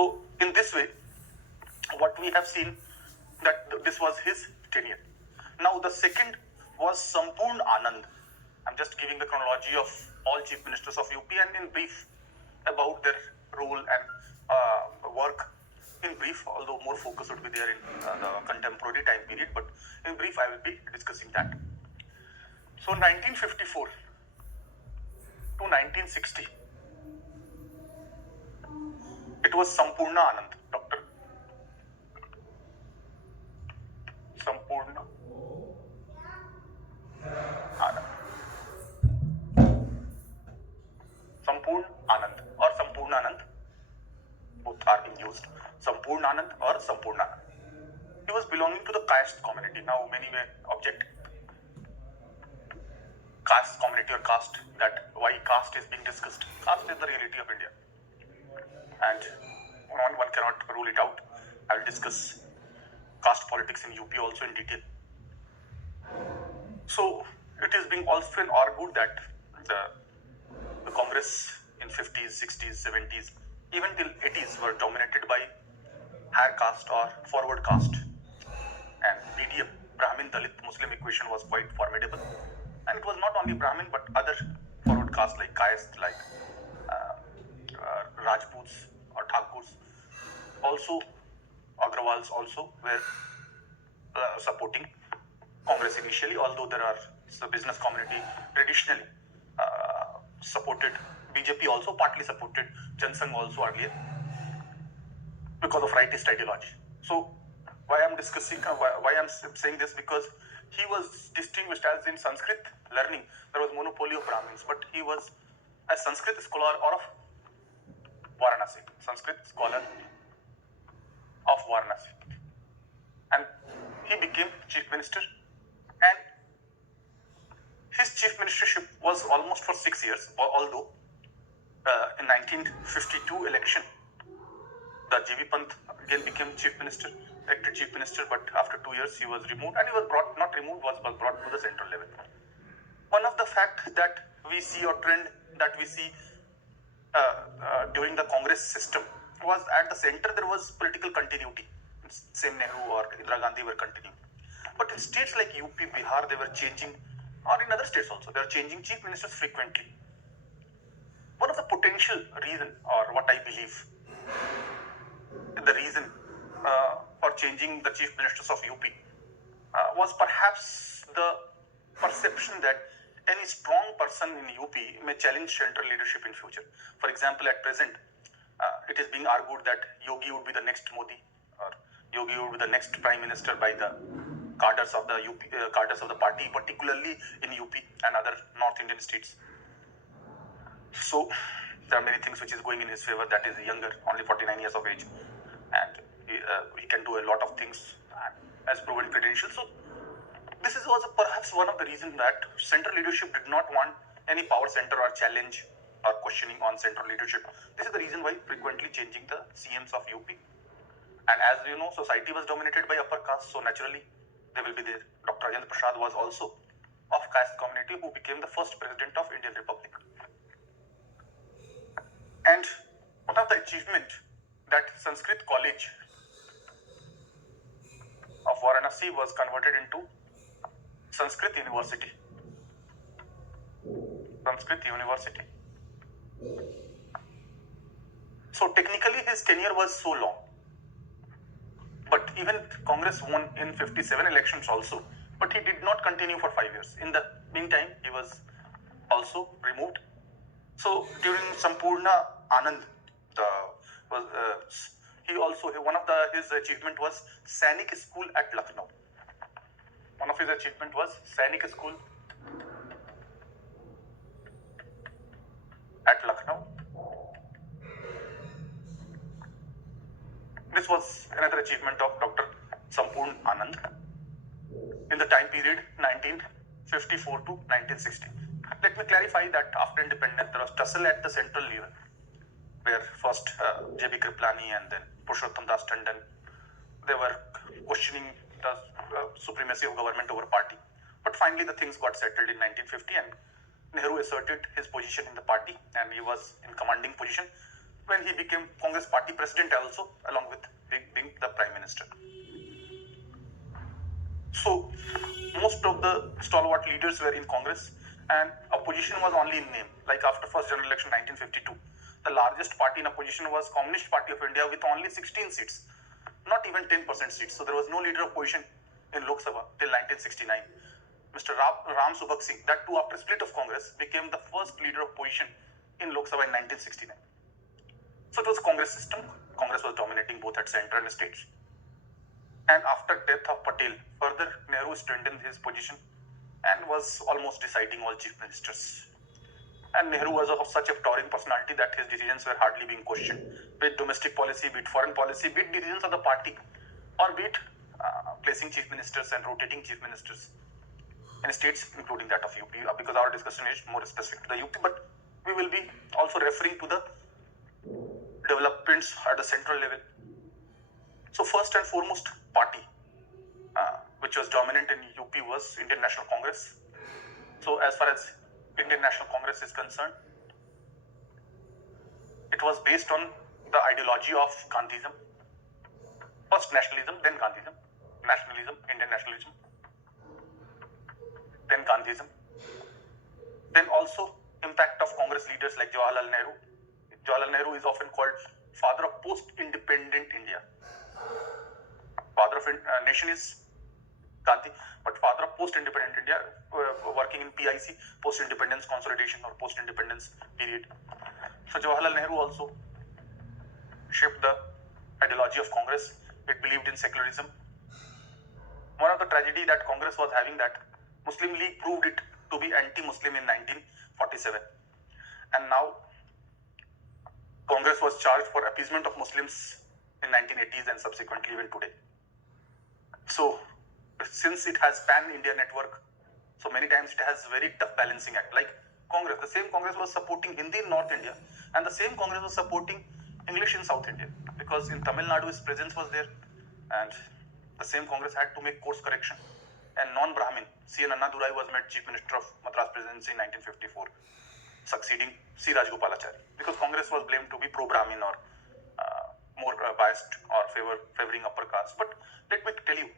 So in this way, what we have seen that this was his tenure. Now the second was Sampurn Anand. I'm just giving the chronology of all chief ministers of UP and in brief about their role and work. In brief, although more focus would be there in the contemporary time period, but in brief I will be discussing that. So 1954 to 1960, it was Sampurna Anand, Dr. Sampurna Anand. Sampurn Anand or Sampurna Anand, both are being used. Sampurn Anand or Sampurna Anand. He was belonging to the caste community. Now many may object caste community or caste, that why caste is being discussed. Caste is the reality of India, and one cannot rule it out. I will discuss caste politics in UP also in detail. So it is being often argued that the Congress in 50s, 60s, 70s, even till 80s were dominated by higher caste or forward caste, and BDM, Brahmin Dalit Muslim equation, was quite formidable. And it was not only Brahmin but other forward castes like caste, like Rajputs or Thakurs, also Agrawals also were supporting Congress initially, although there are the business community traditionally supported BJP, also partly supported Jan Sangh also earlier because of rightist ideology. So why I'm discussing, why I'm saying this, because he was distinguished as in Sanskrit learning. There was monopoly of Brahmins, but he was a Sanskrit scholar of Varanasi, Sanskrit scholar of Varanasi, and he became chief minister. And his chief ministership was almost for 6 years, although in 1952 election, the JB Pant again became chief minister, elected chief minister, but after 2 years he was removed, and he was brought, not removed, was brought to the central level. One of the facts that we see, or trend that we see during the Congress system, was at the center there was political continuity. Same Nehru or Indira Gandhi were continuing. But in states like UP, Bihar, they were changing, or in other states also, they are changing chief ministers frequently. One of the potential reason, or what I believe, the reason for changing the chief ministers of UP was perhaps the perception that any strong person in UP may challenge central leadership in future. For example, at present, it is being argued that Yogi would be the next Modi, or Yogi would be the next prime minister by the cadres of the UP, cadres of the party, particularly in UP and other North Indian states. So there are many things which is going in his favor. That is younger, only 49 years of age, and he can do a lot of things as proven credentials. So this is also perhaps one of the reasons that central leadership did not want any power center or challenge or questioning on central leadership. This is the reason why frequently changing the CMs of UP. And as you know, society was dominated by upper caste, so naturally they will be there. Dr. Rajendra Prasad was also of caste community, who became the first president of Indian Republic. And one of the achievement that Sanskrit College of Varanasi was converted into Sanskrit University. Sanskrit University. So technically his tenure was so long. But even Congress won in 57 elections also. But he did not continue for 5 years. In the meantime, he was also removed. So during Sampurna Anand, he also, one of his achievement was Sainik School at Lucknow. One of his achievement was Sainik School at Lucknow. This was another achievement of Dr. Sampurn Anand in the time period 1954 to 1960. Let me clarify that after independence, there was tussle at the central level, where first J.B. Kriplani and then Purushottam Das Tandon, they were questioning the supremacy of government over party. But finally the things got settled in 1950, and Nehru asserted his position in the party, and he was in commanding position. when he became Congress party president also, along with being the prime minister. So most of the stalwart leaders were in Congress, and opposition was only in name. Like after first general election 1952, the largest party in opposition was Communist Party of India with only 16 seats, not even 10% seats. So there was no leader of opposition in Lok Sabha till 1969. Mr. Ram Subhag Singh, that too after split of Congress, became the first leader of opposition in Lok Sabha in 1969. So it was Congress system. Congress was dominating both at center and states. And after death of Patel, further Nehru strengthened his position and was almost deciding all chief ministers. And Nehru was of such a towering personality that his decisions were hardly being questioned. Be it domestic policy, be it foreign policy, be it decisions of the party, or be it placing chief ministers and rotating chief ministers in states, including that of UP, because our discussion is more specific to the UP, but we will be also referring to the developments at the central level. So first and foremost party which was dominant in UP was Indian National Congress. So as far as Indian National Congress is concerned, it was based on the ideology of Gandhism. First nationalism, then Gandhism. Nationalism, Indian nationalism, then Gandhism. Then also impact of Congress leaders like Jawaharlal Nehru. Jawaharlal Nehru is often called father of post-independent India. Father of nation is Gandhi, but father of post-independent India, working in PIC, post-independence consolidation or post-independence period. So Jawaharlal Nehru also shaped the ideology of Congress. It believed in secularism. One of the tragedy that Congress was having, that Muslim League proved it to be anti-Muslim in 1947. And now Congress was charged for appeasement of Muslims in 1980s and subsequently even today. So since it has pan-India network, so many times it has very tough balancing act. Like Congress, the same Congress was supporting Hindi in North India, and the same Congress was supporting English in South India, because in Tamil Nadu his presence was there, and the same Congress had to make course correction. And non-Brahmin, C.N. Annadurai was made Chief Minister of Madras Presidency in 1954, succeeding C. Rajagopalachari, because Congress was blamed to be pro-Brahmin or more biased or favoring upper caste. But let me tell you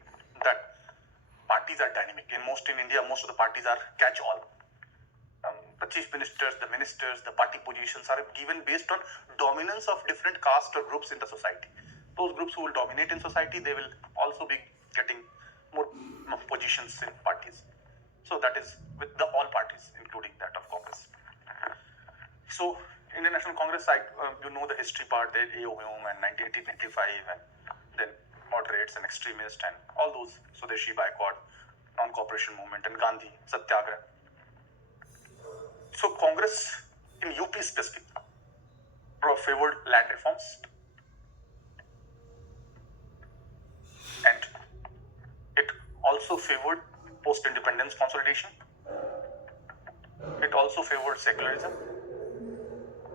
that parties are dynamic. In India, most of the parties are catch-all. The chief ministers, the ministers, the party positions are given based on dominance of different castes or groups in the society. Those groups who will dominate in society, they will also be getting more positions in parties. So that is with all parties, including that of Congress. So Indian National Congress, you know the history part there, AOM and 1985, and then moderates and extremists and all those, Swadeshi boycott, non-cooperation movement, and Gandhi, Satyagraha. So Congress in UP specific favored land reforms, and it also favored post-independence consolidation. It also favored secularism.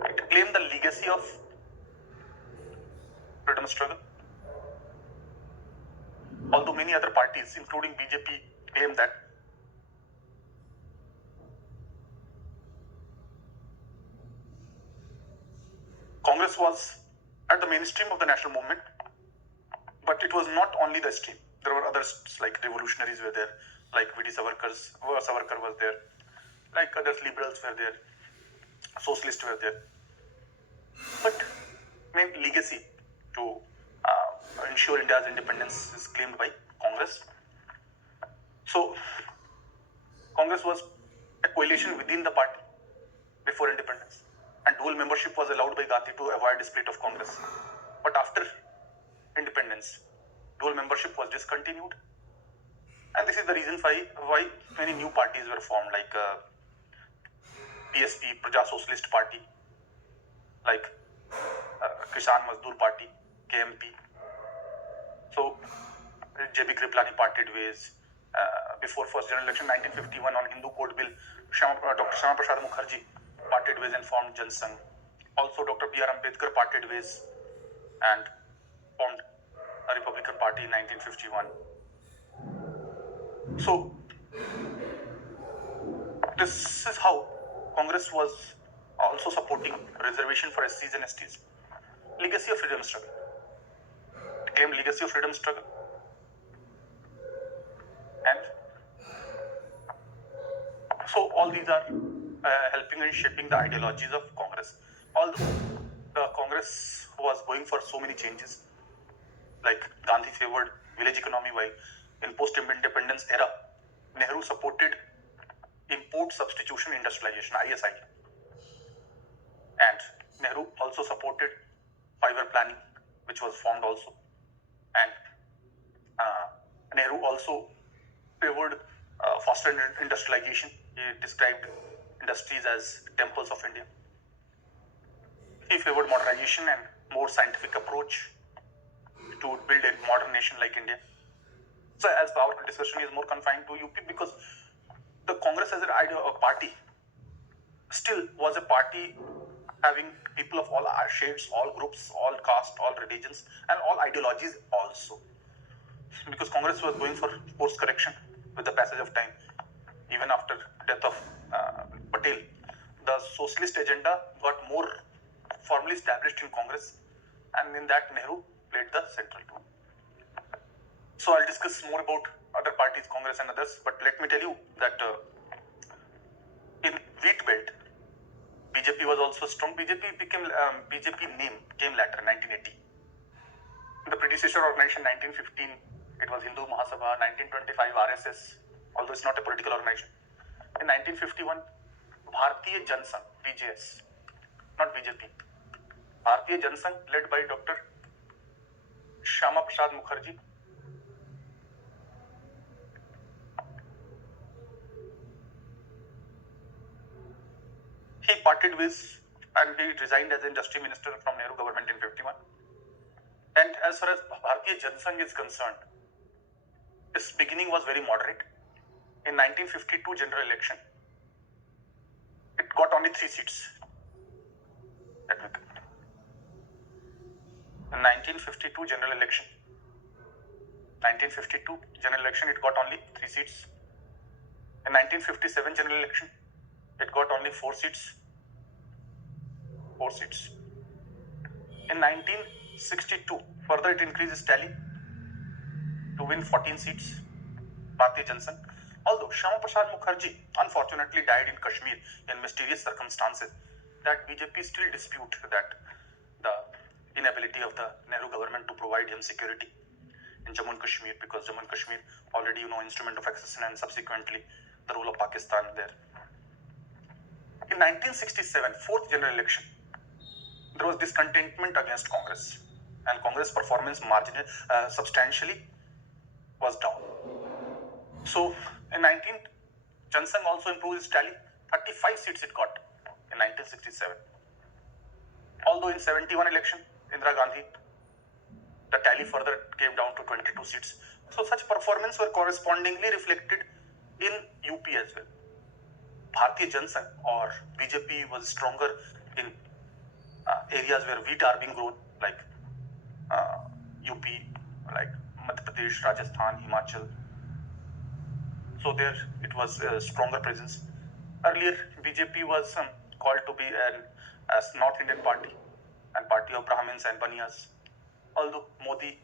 It claimed the legacy of freedom struggle. Although many other parties, including BJP, claim that Congress was at the mainstream of the national movement, but it was not only the stream. There were others, like revolutionaries were there, like V.D. Savarkar was there, like others, liberals were there, socialists were there. But main legacy to ensure India's independence is claimed by Congress. So Congress was a coalition within the party before independence, and dual membership was allowed by Gandhi to avoid a split of Congress. But after independence, dual membership was discontinued, and this is the reason why many new parties were formed, like PSP, Praja Socialist Party, like Kisan Mazdoor Party, KMP. So J.B. Kriplani parted ways. Before first general election 1951 on Hindu Code Bill, Dr. Shama Prasad Mukherjee parted ways and formed Jan Sangh. Also Dr. B.R. Ambedkar parted ways and formed a Republican Party in 1951. So this is how Congress was also supporting reservation for SCs and STs. legacy of freedom struggle. It claimed legacy of freedom struggle, and so all these are helping and shaping the ideologies of Congress. Although the Congress was going for so many changes, like Gandhi favored village economy, while in post-independence era, Nehru supported import substitution industrialization (ISI), and Nehru also supported five-year planning, which was formed also, and Nehru also favored faster industrialization. He described industries as temples of India. He favored modernization and more scientific approach to build a modern nation like India. So as our discussion is more confined to UP, because the Congress as a party still was a party having people of all shades, all groups, all caste, all religions, and all ideologies also. Because Congress was going for course correction with the passage of time. Even after death of Patel, the socialist agenda got more formally established in Congress, and in that Nehru played the central role. So I'll discuss more about other parties, Congress and others, but let me tell you that in wheat belt, BJP was also strong. BJP name came later, 1980. The predecessor organization, 1915, it was Hindu Mahasabha. 1925, RSS, although it's not a political organization. In 1951, Bharatiya Jansangh, BJS, not BJP. Bharatiya Jansangh, led by Dr. Shyama Prasad Mukherjee. He parted with and he resigned as industry minister from Nehru government in 51. And as far as Bharatiya Jansangh is concerned, its beginning was very moderate. In 1952 general election, it got only 3 seats. In 1952 general election, it got only 3 seats. In 1957 general election, it got only 4 seats. In 1962, further it increased its tally to win 14 seats. Bharatiya Jansangh. Although Shyama Prasad Mukherjee unfortunately died in Kashmir in mysterious circumstances, that BJP still dispute that the inability of the Nehru government to provide him security in Jammu and Kashmir, because Jammu and Kashmir already instrument of accession and subsequently the role of Pakistan there. In 1967, 4th general election, there was discontentment against Congress, and Congress performance substantially was down. So in Jansangh also improved its tally. 35 seats it got in 1967. Although in 71 election, Indira Gandhi, the tally further came down to 22 seats. So such performance were correspondingly reflected in UP as well. Bharatiya Jansangh or BJP was stronger in areas where wheat are being grown, like UP, like Madhya Pradesh, Rajasthan, Himachal. So there it was a stronger presence. Earlier, BJP was called to be as North Indian party and party of Brahmins and Baniyas. Although Modi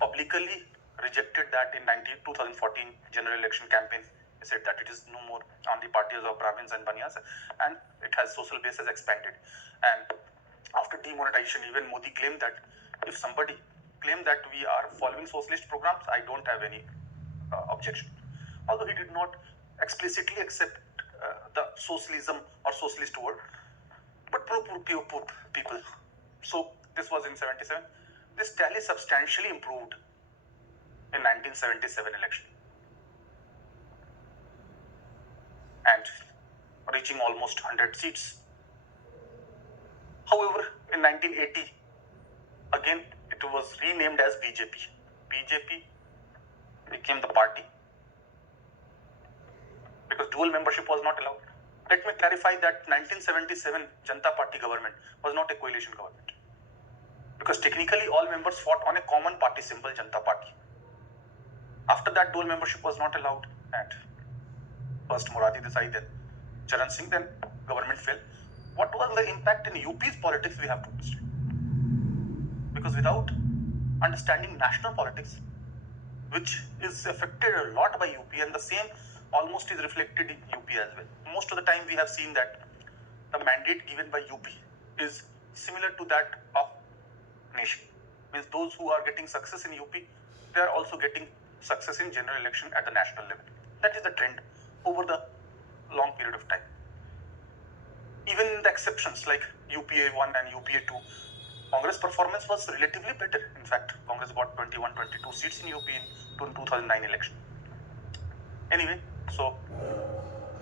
publicly rejected that in 2014 general election campaign. He said that it is no more on the parties of Brahmins and Baniyas, and it has social base has expanded. And after demonetization, even Modi claimed that if somebody claimed that we are following socialist programs, I don't have any objection. Although he did not explicitly accept the socialism or socialist word, but pro-poor people. So this was in 77. This tally substantially improved in 1977 election and reaching almost 100 seats. However, in 1980, again it was renamed as BJP. BJP became the party because dual membership was not allowed. Let me clarify that 1977 Janata Party government was not a coalition government, because technically all members fought on a common party symbol, Janata Party. After that, dual membership was not allowed, and first Morarji Desai, then Charan Singh, then government fell. What was the impact in UP's politics? We have to understand. because without understanding national politics, which is affected a lot by UP, and the same almost is reflected in UP as well. Most of the time we have seen that the mandate given by UP is similar to that of nation. Means those who are getting success in UP, they are also getting success in general election at the national level. That is the trend over the long period of time. Even in the exceptions like UPA 1 and UPA 2, Congress performance was relatively better. In fact, Congress got 21, 22 seats in UP in 2009 election. Anyway, so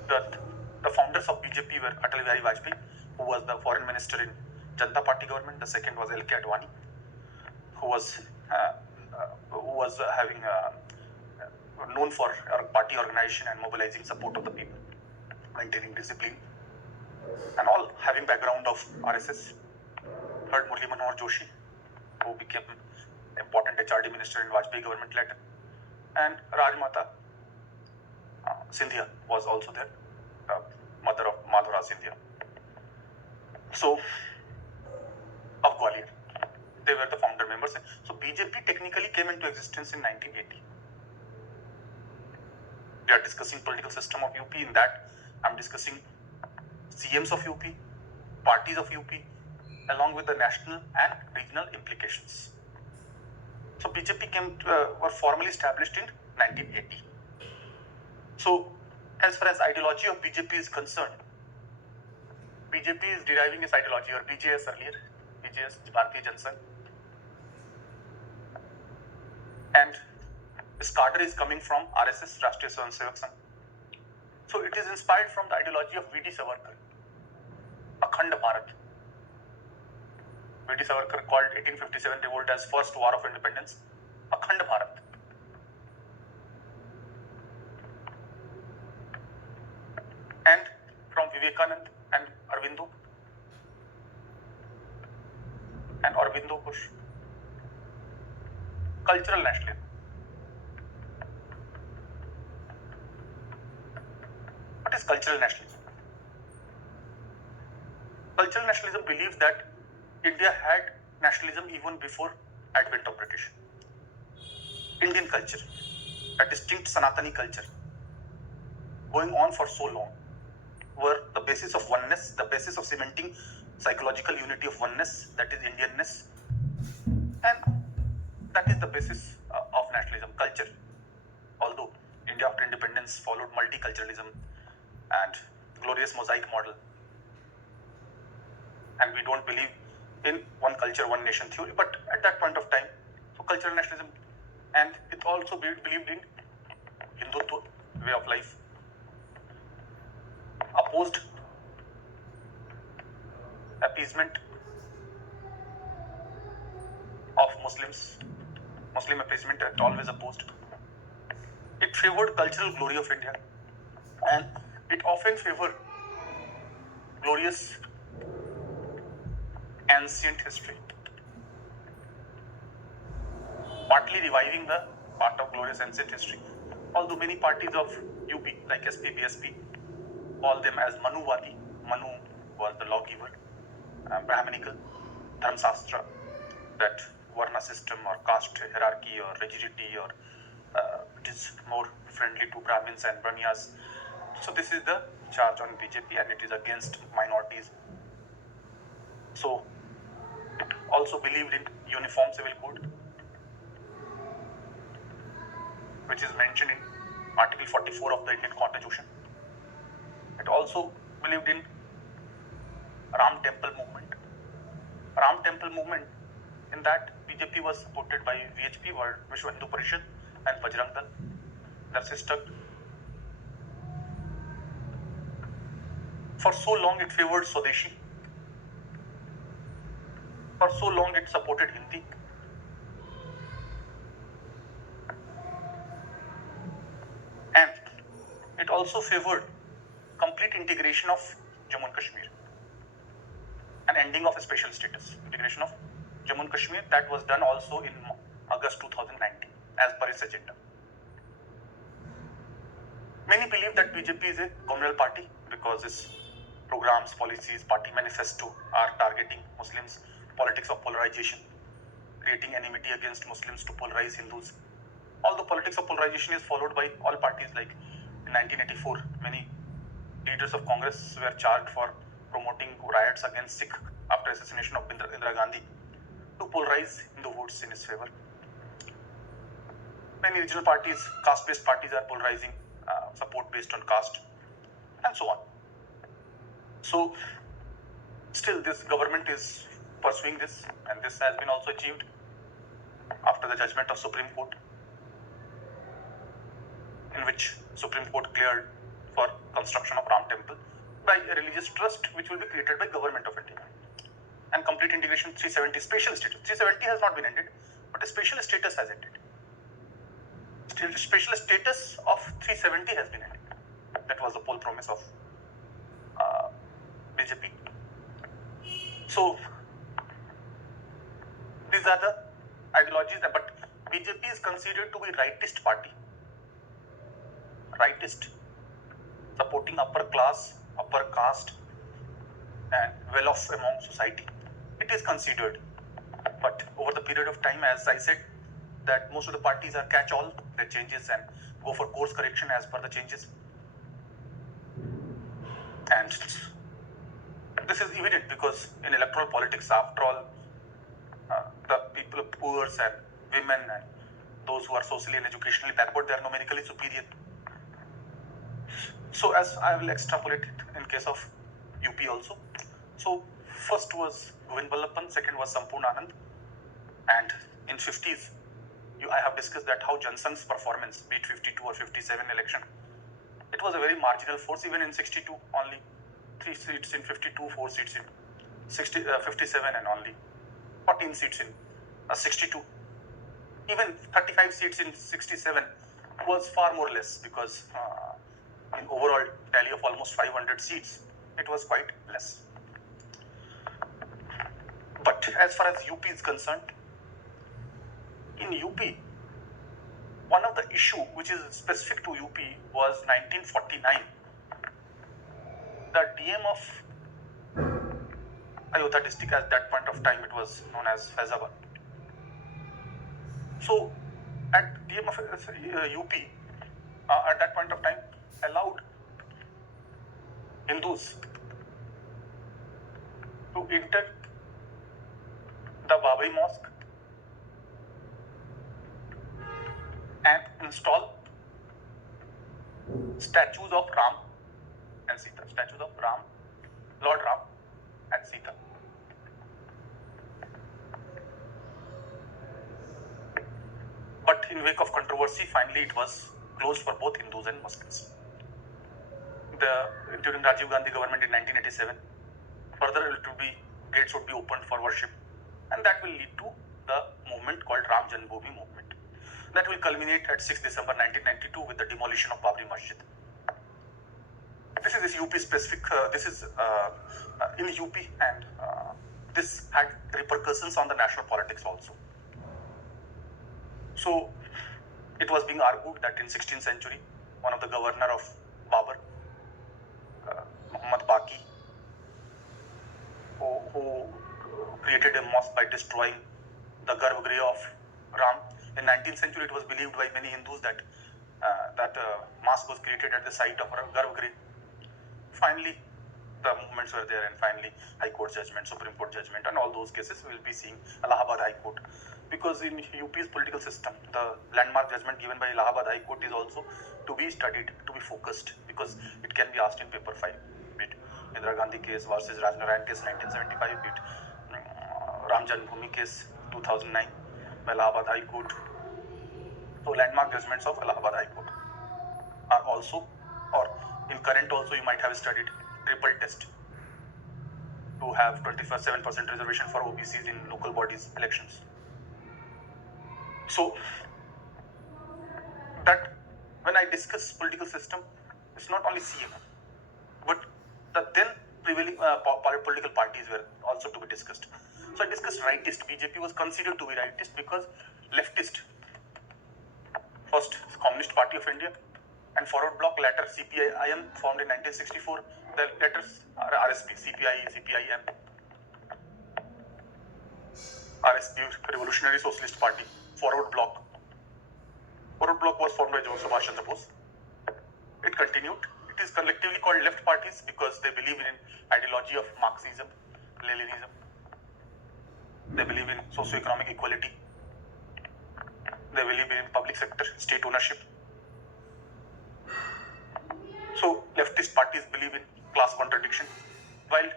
the founders of BJP were Atal Bihari Vajpayee, who was the foreign minister in Janata Party government. The second was L.K. Advani, who was having known for party organization and mobilizing support of the people, maintaining discipline, and all having background of RSS. Third, Murli Manohar Joshi, who became important HRD minister in Vajpayee government later, and Rajmata Sindhia was also there, the mother of Madhura Sindhia. So, of Gwalior, they were the founder members. So BJP technically came into existence in 1980. We are discussing political system of UP. In that, I'm discussing CMs of UP, parties of UP, along with the national and regional implications. So BJP were formally established in 1980. So as far as ideology of BJP is concerned, BJP is deriving its ideology, or BJS earlier, BJS, Bharatiya Janata Sangh, and its cadre is coming from RSS, Rashtriya Swayamsevak Sangh. So it is inspired from the ideology of V.D. Savarkar, Akhand Bharat. V.D. Savarkar called 1857 revolt as first war of independence, Akhand Bharat. And from Vivekanand and Aurobindo Ghosh, cultural nationalism. What is cultural nationalism? Cultural nationalism believes that India had nationalism even before advent of British. Indian culture, a distinct Sanatani culture, going on for so long, were the basis of oneness, the basis of cementing psychological unity of oneness, that is Indianness, and that is the basis of nationalism, culture. Although India after independence followed multiculturalism and glorious mosaic model, and we don't believe in one culture, one nation theory, but at that point of time, so cultural nationalism, and it also believed in Hindutva way of life, opposed appeasement of Muslims, Muslim appeasement, it always opposed. It favored cultural glory of India, and it often favored glorious ancient history, partly reviving the part of glorious ancient history. Although many parties of UP like SP, BSP call them as Manuvadi. Manu was the lawgiver, Brahminical, Dharmasastra, that Varna system or caste hierarchy or rigidity, or it is more friendly to Brahmins and Brahmiyas. So this is the charge on BJP, and it is against minorities. So it also believed in uniform civil code, which is mentioned in Article 44 of the Indian Constitution. It also believed in Ram Temple movement. Ram Temple movement, in that BJP was supported by VHP, Vishwa Hindu Parishad, and Bajrang Dal, their sister. For so long it favored Swadeshi. For so long it supported Hindi. And it also favored complete integration of Jammu and Kashmir, an ending of a special status. Integration of Jammu and Kashmir, that was done also in August 2019 as per its agenda. Many believe that BJP is a communal party because its programs, policies, party manifesto are targeting Muslims, politics of polarization. creating enmity against Muslims to polarize Hindus. Although politics of polarization is followed by all parties, like in 1984, many leaders of Congress were charged for promoting riots against Sikh after assassination of Indira Gandhi to polarize Hindu votes in his favor. Many regional parties, caste-based parties, are polarizing support based on caste, and so on. So, still, this government is pursuing this, and this has been also achieved after the judgment of Supreme Court, in which Supreme Court cleared for construction of Ram Temple by a religious trust which will be created by Government of India. And complete integration 370 special status. 370 has not been ended, but a special status has ended. Special status of 370 has been ended. That was the poll promise of BJP. So these are the ideologies, but BJP is considered to be rightist party. Rightist, supporting upper class, upper caste, and well-off among society. It is considered, but over the period of time, as I said, that most of the parties are catch-all, they changes and go for course correction as per the changes. And this is evident because in electoral politics, after all, the people of poor and women and those who are socially and educationally backward, they are numerically superior. So as I will extrapolate it in case of UP also. So first was Govind Ballabhan, second was Sampurna Anand, and in 50s, I have discussed that how Jansang's performance, be it 52 or 57 election, it was a very marginal force. Even in 62, only 3 seats in 52, 4 seats in 57, and only 14 seats in 62. Even 35 seats in 67 was far more less, because in overall tally of almost 500 seats, it was quite less. But as far as UP is concerned, in UP, one of the issue which is specific to UP was 1949. The DM of Ayodhya district, at that point of time it was known as Faizabad. So at DM of UP, at that point of time, allowed Hindus to enter the Babri Mosque and install statues of Ram and Sita, statues of Ram, Lord Ram and Sita. But in wake of controversy, finally it was closed for both Hindus and Muslims. During Rajiv Gandhi government in 1987, further gates would be opened for worship, and that will lead to the movement called Ram Janmabhoomi movement. That will culminate at 6 December 1992 with the demolition of Babri Masjid. This is UP specific, this is in UP, and this had repercussions on the national politics also. So it was being argued that in 16th century, one of the governor of Babur, Muhammad Baqi, who created a mosque by destroying the Garbhagriha of Ram. In 19th century, it was believed by many Hindus that mosque was created at the site of Garbhagriha. Finally, the movements were there, and finally, High Court judgment, Supreme Court judgment, and all those cases we will be seeing Allahabad High Court. Because in UP's political system, the landmark judgment given by Allahabad High Court is also to be studied, to be focused, because it can be asked in paper 5, be it Indira Gandhi case versus Raj Narayan case 1975, be it Ram Janmabhoomi case 2009 by Allahabad High Court. So landmark judgments of Allahabad High Court are also, or in current also, you might have studied triple test to have 27% reservation for OBCs in local bodies elections. So that when I discuss political system, it's not only CM, but the then prevailing political parties were also to be discussed. So I discussed rightist. BJP was considered to be rightist because leftist, first Communist Party of India, and Forward Bloc, later CPIM, formed in 1964, the letters are RSP, CPI, CPIM, RSP, Revolutionary Socialist Party, Forward Bloc. Forward Bloc was formed by Subhash Chandra Bose. It continued. It is collectively called left parties because they believe in ideology of Marxism, Leninism. They believe in socio-economic equality. They believe in public sector, state ownership. So leftist parties believe in class contradiction, while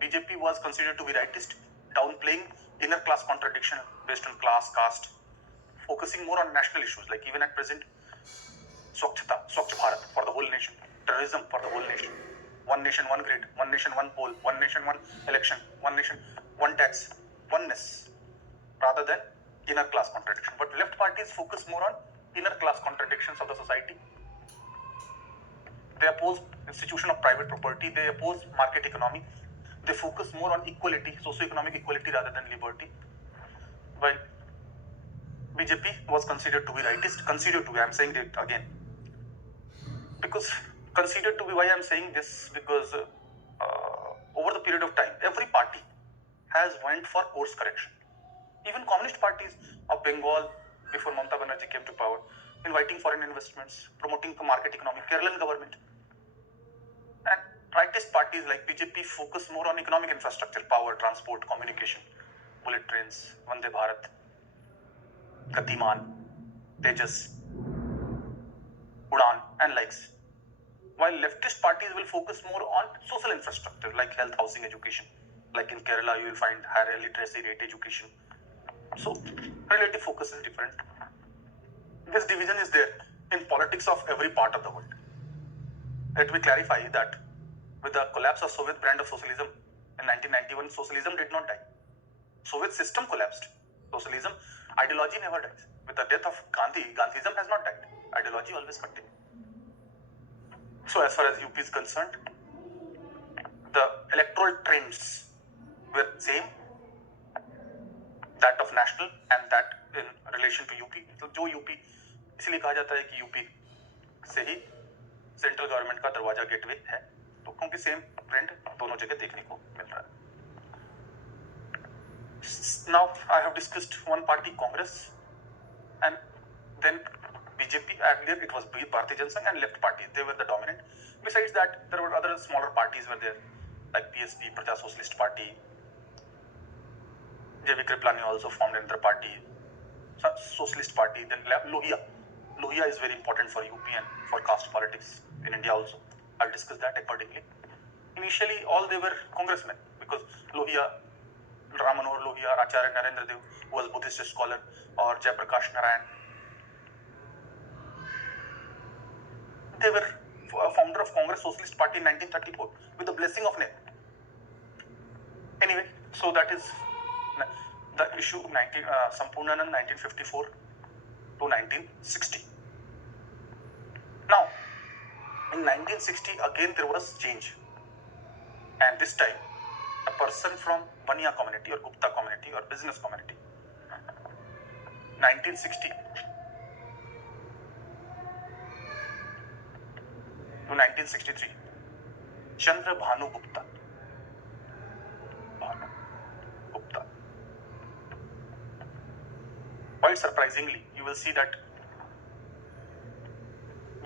BJP was considered to be rightist, downplaying inner class contradiction based on class, caste, focusing more on national issues, like even at present, Swachhta, Swachh Bharat for the whole nation, terrorism for the whole nation, one nation, one grid, one nation, one poll, one nation, one election, one nation, one tax, oneness, rather than inner class contradiction. But left parties focus more on inner class contradictions of the society. They oppose institution of private property, they oppose market economy, they focus more on equality, socio-economic equality rather than liberty. While BJP was considered to be rightist, considered to be, I'm saying it again, because considered to be, why I'm saying this, because over the period of time, every party has went for course correction. Even communist parties of Bengal, before Mamata Banerjee came to power, inviting foreign investments, promoting market economy, Kerala government. And rightist parties like BJP focus more on economic infrastructure, power, transport, communication, bullet trains, Vande Bharat, Gatiman, Tejas, Udan, and likes. While leftist parties will focus more on social infrastructure like health, housing, education. Like in Kerala, you will find higher literacy rate education. So, relative focus is different. This division is there in politics of every part of the world. Let me clarify that with the collapse of Soviet brand of socialism in 1991, socialism did not die. Soviet system collapsed. Socialism, ideology never dies. With the death of Gandhi, Gandhism has not died. Ideology always continues. So as far as UP is concerned, the electoral trends were same, that of national and that in relation to UP. तो जो UP इसलिए कहा जाता है कि UP से ही central government का दरवाजा गेटवे है, तो क्योंकि सेम ट्रेंड दोनों जगह देखने को मिल रहा है. Now I have discussed one party Congress and then BJP. Earlier it was Bharatiya Janata Sangh and left parties. They were the dominant. Besides that, there were other smaller parties were there, like PSP, Praja Socialist Party. J.V. Kriplani also formed another party, Socialist Party. Then Lohia. Lohia is very important for UP and for caste politics in India also. I'll discuss that accordingly. Initially, all they were congressmen because Lohia, Ram Manohar Lohia, Acharya Narendra Dev, who was Buddhist scholar, or Jayaprakash Narayan. They were founder of Congress Socialist Party in 1934 with the blessing of Nehru. Anyway, so that is the issue of Sampurnanand 1954 to 1960. Now, in 1960 again there was change, and this time a person from Bania community or Gupta community or business community. 1960 to 1963, Chandra Bhanu Gupta. Quite surprisingly, you will see that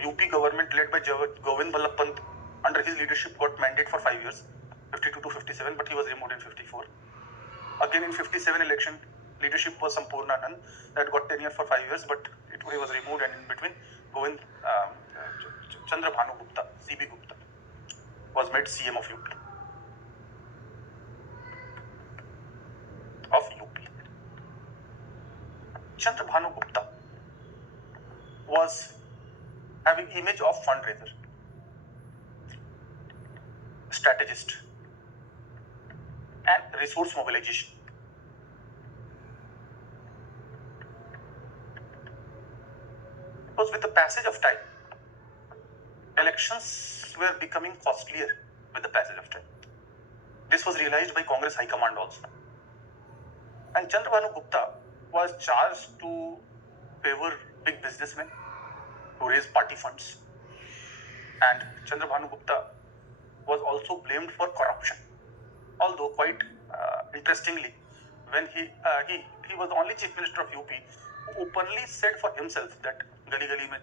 UP government led by Govind Ballabh Pant under his leadership got mandate for 5 years, 52 to 57, but he was removed in 54. Again in 57 election, leadership was Sampurnanand that got tenure for 5 years, but he was removed, and in between Chandra Bhanu Gupta, CB Gupta, was made CM of UP. Chandra Bhanu Gupta was having image of fundraiser, strategist, and resource mobilization. Because with the passage of time, elections were becoming costlier with the passage of time. This was realized by Congress High Command also. And Chandra Bhanu Gupta was charged to favor big businessmen to raise party funds. And Chandra Bhanu Gupta was also blamed for corruption. Although quite interestingly, when he was the only chief minister of UP who openly said for himself that गली गली में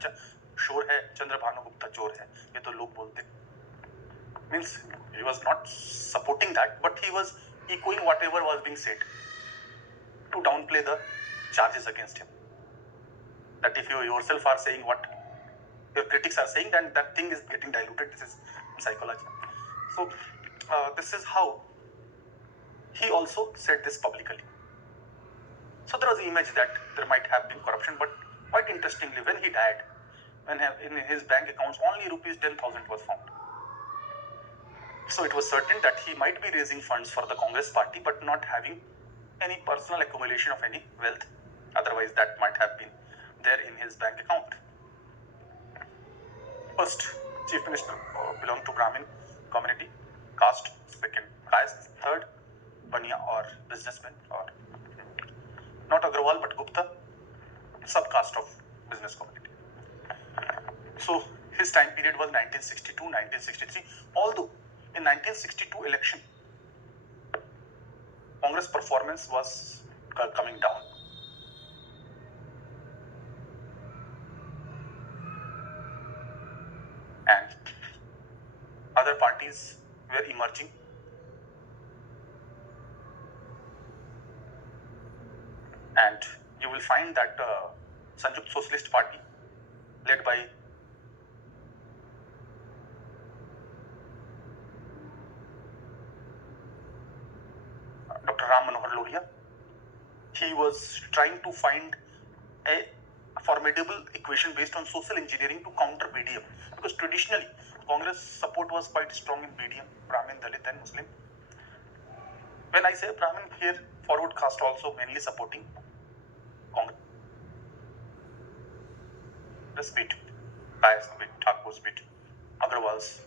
शोर है, चंद्रभानु गुप्ता चोर है, ये तो लोग बोलते. Means he was not supporting that, but he was echoing whatever was being said to downplay the charges against him. That if you yourself are saying what your critics are saying, then that thing is getting diluted. This is in psychology. So this is how he also said this publicly. So there was an image that there might have been corruption, but quite interestingly, when he died, when in his bank accounts only rupees 10,000 was found. So it was certain that he might be raising funds for the Congress party, but not having any personal accumulation of any wealth. Otherwise, that might have been there in his bank account. First chief minister belonged to Brahmin community, caste, second caste, third Baniya or businessman, or not Agrawal but Gupta, subcaste of business community. So his time period was 1962-1963, although in 1962 election, Congress performance was coming down. And other parties were emerging. And you will find that Sanjukt Socialist Party, led by Dr. Ram Manohar Lohia, he was trying to find a formidable equation based on social engineering to counter BDM, because traditionally Congress support was quite strong in BDM, Brahmin, Dalit and Muslim. When I say Brahmin here, forward caste also mainly supporting Congress. This bit, Kayas bit, Thakur's bit, Agrawal's.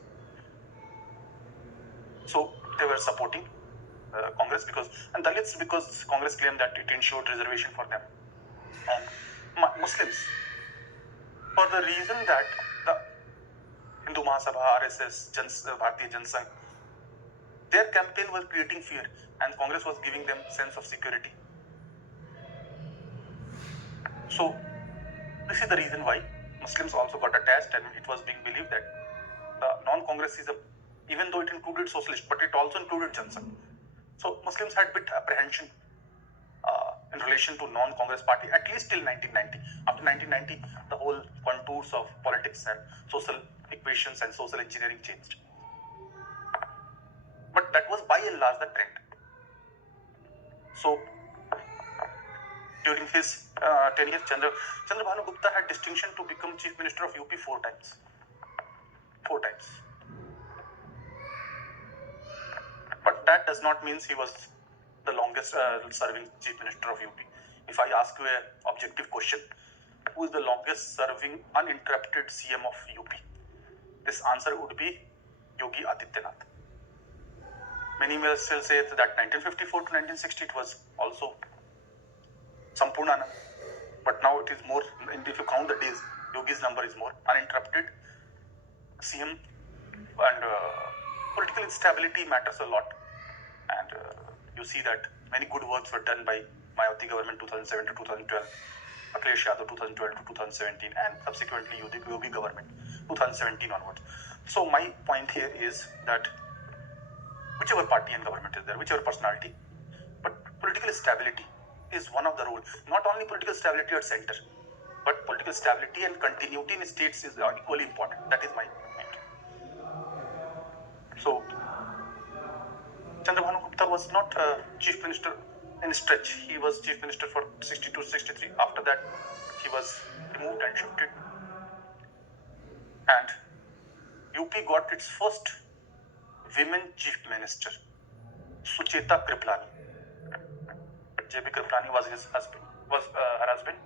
So they were supporting Congress and Dalits because Congress claimed that it ensured reservation for them. And Muslims, for the reason that the Hindu Mahasabha, RSS, Bharatiya Jansangh, their campaign was creating fear and Congress was giving them sense of security. So this is the reason why Muslims also got attached, and it was being believed that the non-Congressism, even though it included socialist, but it also included Jansangh. So Muslims had bit apprehension in relation to non-Congress party, at least till 1990. After 1990, the whole contours of politics and social equations and social engineering changed. But that was by and large the trend. So during his tenure, Chandrabhanu Gupta had distinction to become Chief Minister of UP 4 times. 4 times. But that does not mean he was the longest serving Chief Minister of UP. If I ask you an objective question, who is the longest serving uninterrupted CM of UP? This answer would be Yogi Adityanath. Many will still say that 1954 to 1960 it was also Sampurnanand, but now it is more, if you count the days, Yogi's number is more. Uninterrupted CM, and political instability matters a lot, and you see that many good works were done by Mayawati government 2007 to 2012, Akhilesh Yadav 2012 to 2017, and subsequently Yogi government 2017 onwards. So my point here is that whichever party and government is there, whichever personality, but political stability is one of the roles. Not only political stability at center, but political stability and continuity in states is equally important. That is my point. So Chandrabhanu Gupta was not chief minister in stretch. He was chief minister for 62-63. After that, he was removed and shifted. And UP got its first women chief minister, Sucheta Kriplani. J.B. Kriplani was his husband, her husband.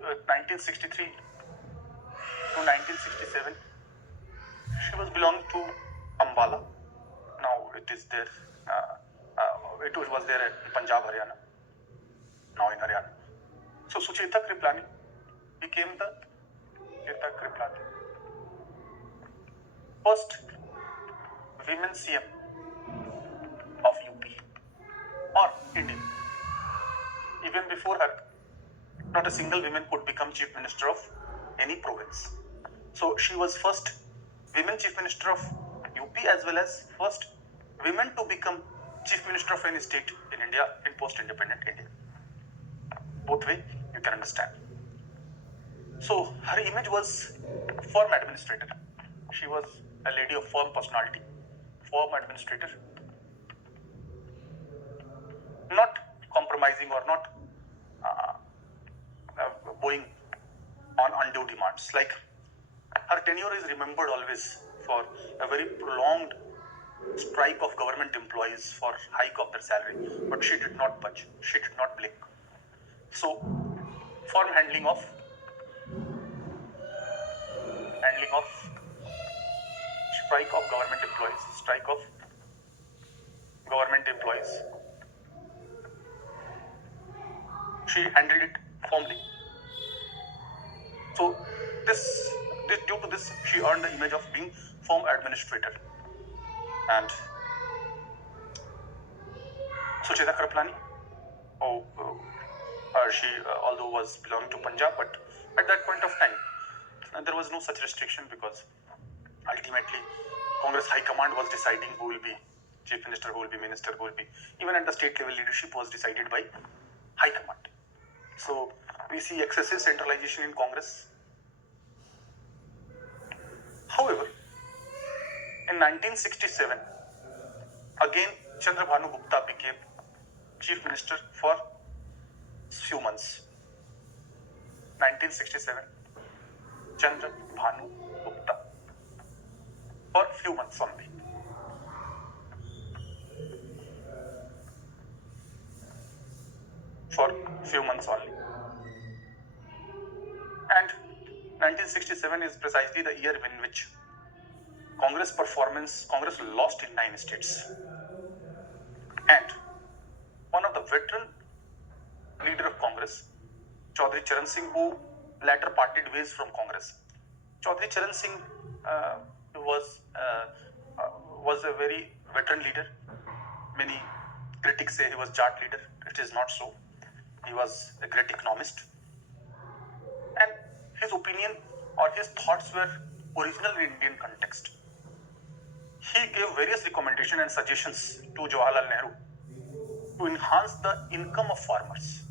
1963 to 1967, she was belonging to Ambala. Now it is there. It was there in Punjab, Haryana. Now in Haryana. So Sucheta Kriplani became the first women CM of UP or India. before her, not a single woman could become chief minister of any province. So she was first women chief minister of UP as well as first women to become chief minister of any state in India in post-independent India. Both way you can understand. So her image was firm administrator. She was a lady of firm personality, firm administrator, not compromising or not uh, going on undue demands. Like her tenure is remembered always for a very prolonged strike of government employees for hike of their salary, but she did not budge. She did not blink. So, firm handling of strike of government employees, strike of government employees. She handled it firmly. So, due to this, she earned the image of being firm administrator. And Sucheta Kripalani, she although was belonging to Punjab, but at that point of time, there was no such restriction because ultimately Congress High Command was deciding who will be chief minister, who will be minister, who will be, even at the state level leadership was decided by High Command. So we see excessive centralization in Congress. However, in 1967, again Chandrabhanu Gupta became chief minister for few months. 1967, Chandrabhanu Gupta for few months only. For few months only. And 1967 is precisely the year in which Congress lost in 9 states. And one of the veteran leader of Congress, Chaudhry Charan Singh, who later parted ways from Congress. Chaudhry Charan Singh was a very veteran leader. Many critics say he was Jat leader. It is not so. He was a great economist. And his opinion or his thoughts were original in Indian context. He gave various recommendations and suggestions to Jawaharlal Nehru to enhance the income of farmers.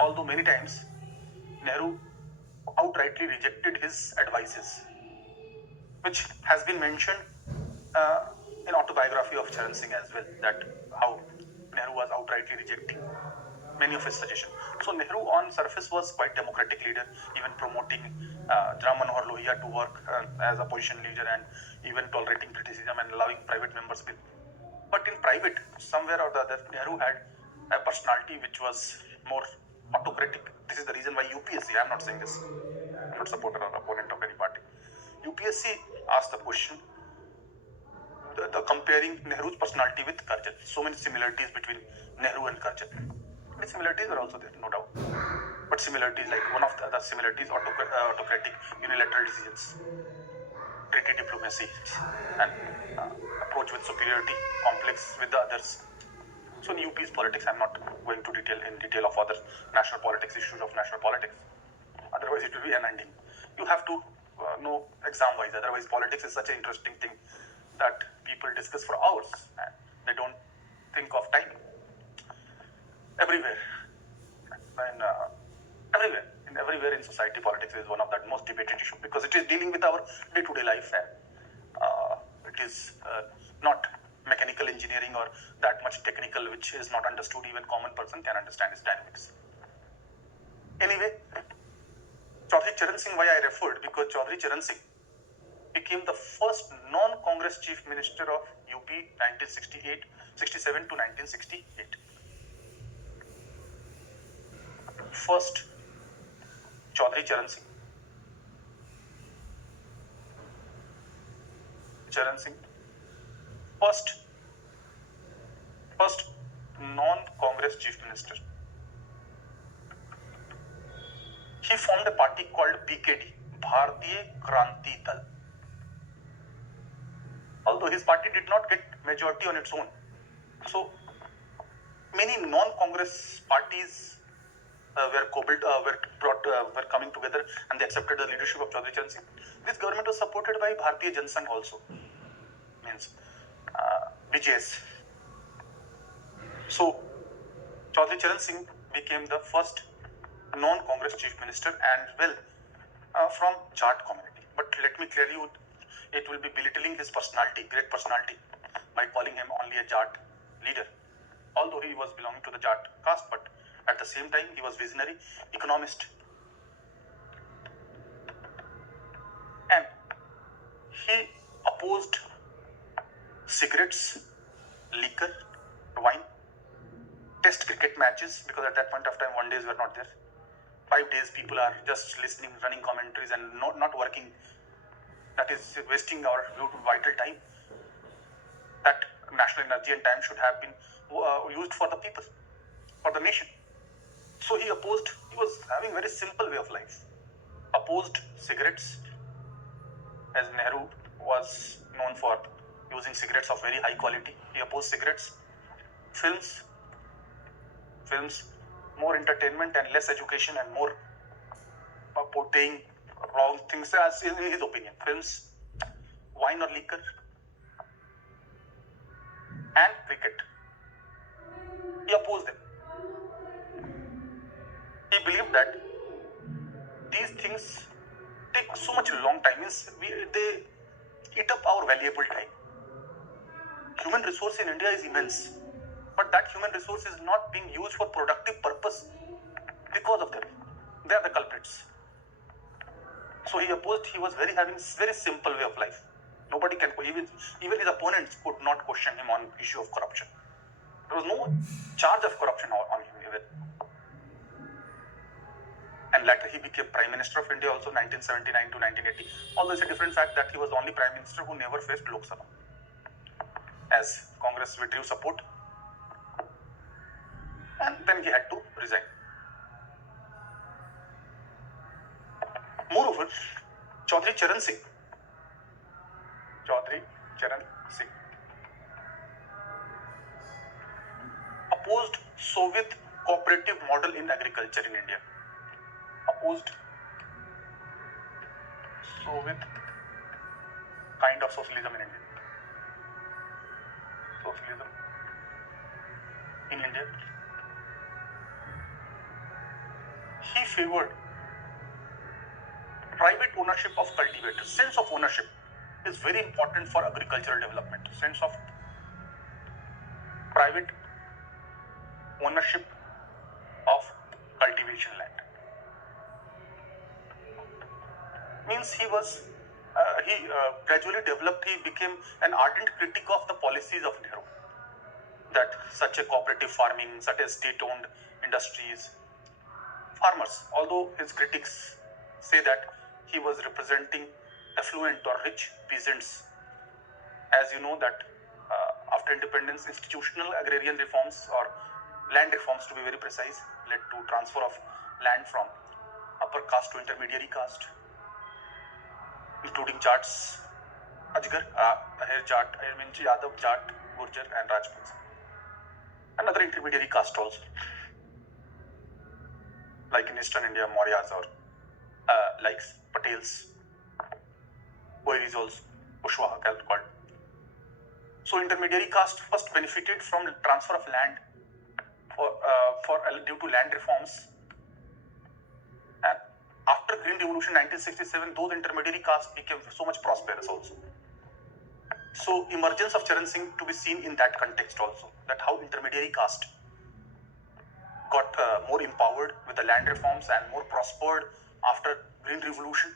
Although many times Nehru outrightly rejected his advices, which has been mentioned in autobiography of Charan Singh as well, that how Nehru was outrightly rejecting many of his suggestions. So Nehru on surface was quite democratic leader, even promoting Ram Manohar Lohia to work as opposition leader and even tolerating criticism and allowing private members bill. But in private, somewhere or the other, Nehru had a personality which was more autocratic. This is the reason why UPSC, I am not saying this, I am not supporter or opponent of any party. UPSC asked the question, the comparing Nehru's personality with Karjan. So many similarities between Nehru and Karjan. Many similarities are also there, no doubt. But similarities, like one of the other similarities, autocratic unilateral decisions, treaty diplomacy, and approach with superiority complex with the others. So in UP's politics, I'm not going to detail of other national politics, issues of national politics. Otherwise, it will be unending. You have to know exam-wise. Otherwise, politics is such an interesting thing that people discuss for hours and they don't think of time. Everywhere, everywhere in society, politics is one of the most debated issues because it is dealing with our day-to-day life and it is not mechanical engineering or that much technical, which is not understood. Even common person can understand its dynamics. Anyway, Chaudhry Charan Singh, why I referred, because Chaudhry Charan Singh became the first non-Congress chief minister of UP 1967 to 1968. First, Chaudhry Charan Singh. First non-Congress chief minister. He formed a party called BKD, Bharatiya Kranti Dal. Although his party did not get majority on its own, so many non-Congress parties were coming together, and they accepted the leadership of Chaudhry Charan Singh. This government was supported by Bharatiya Janata Sangh also, means BJS. So Chaudhry Charan Singh became the first non-Congress chief minister, and from Jat community. But let me clear you, it will be belittling his personality, great personality, by calling him only a Jat leader. Although he was belonging to the Jat caste, but at the same time he was visionary, economist, and he opposed cigarettes, liquor, wine, test cricket matches, because at that point of time 1 days were not there. 5 days people are just listening, running commentaries and not working. That is wasting our vital time. That national energy and time should have been used for the people, for the nation. So he was having very simple way of life. Opposed cigarettes, as Nehru was known for using cigarettes of very high quality. He opposed cigarettes. Films, more entertainment and less education, and more portraying wrong things, as in his opinion. Films, wine or liquor, and cricket. He opposed them. He believed that these things take so much long time, they eat up our valuable time. Human resource in India is immense, but that human resource is not being used for productive purpose because of them. They are the culprits. So he opposed. He was having very simple way of life. Nobody can, even his opponents could not question him on issue of corruption. There was no charge of corruption on him even. And later he became Prime Minister of India also, 1979 to 1980. Although it's a different fact that he was the only Prime Minister who never faced Lok Sabha, as Congress withdrew support, and then he had to resign. Moreover, Chaudhry Charan Singh opposed Soviet cooperative model in agriculture in India. Opposed Soviet kind of socialism in India. He favored private ownership of cultivators. Sense of ownership is very important for agricultural development. Sense of private ownership of cultivation land. Means he gradually developed, he became an ardent critic of the policies of Nehru. That such a cooperative farming, such as state-owned industries, farmers, although his critics say that he was representing affluent or rich peasants. As you know that after independence, institutional agrarian reforms, or land reforms to be very precise, led to transfer of land from upper caste to intermediary caste, including Jats, Ajgar, Ahir Jat, Yadav Jat, Gurjar and Rajputs. Another intermediary caste also, like in Eastern India, Mauryas, or like Patels, Oiris also, Kushwaha called. So intermediary caste first benefited from transfer of land due to land reforms. And after Green Revolution 1967, those intermediary castes became so much prosperous also. So emergence of Charan Singh to be seen in that context also, that how intermediary caste got more empowered with the land reforms and more prospered after Green Revolution,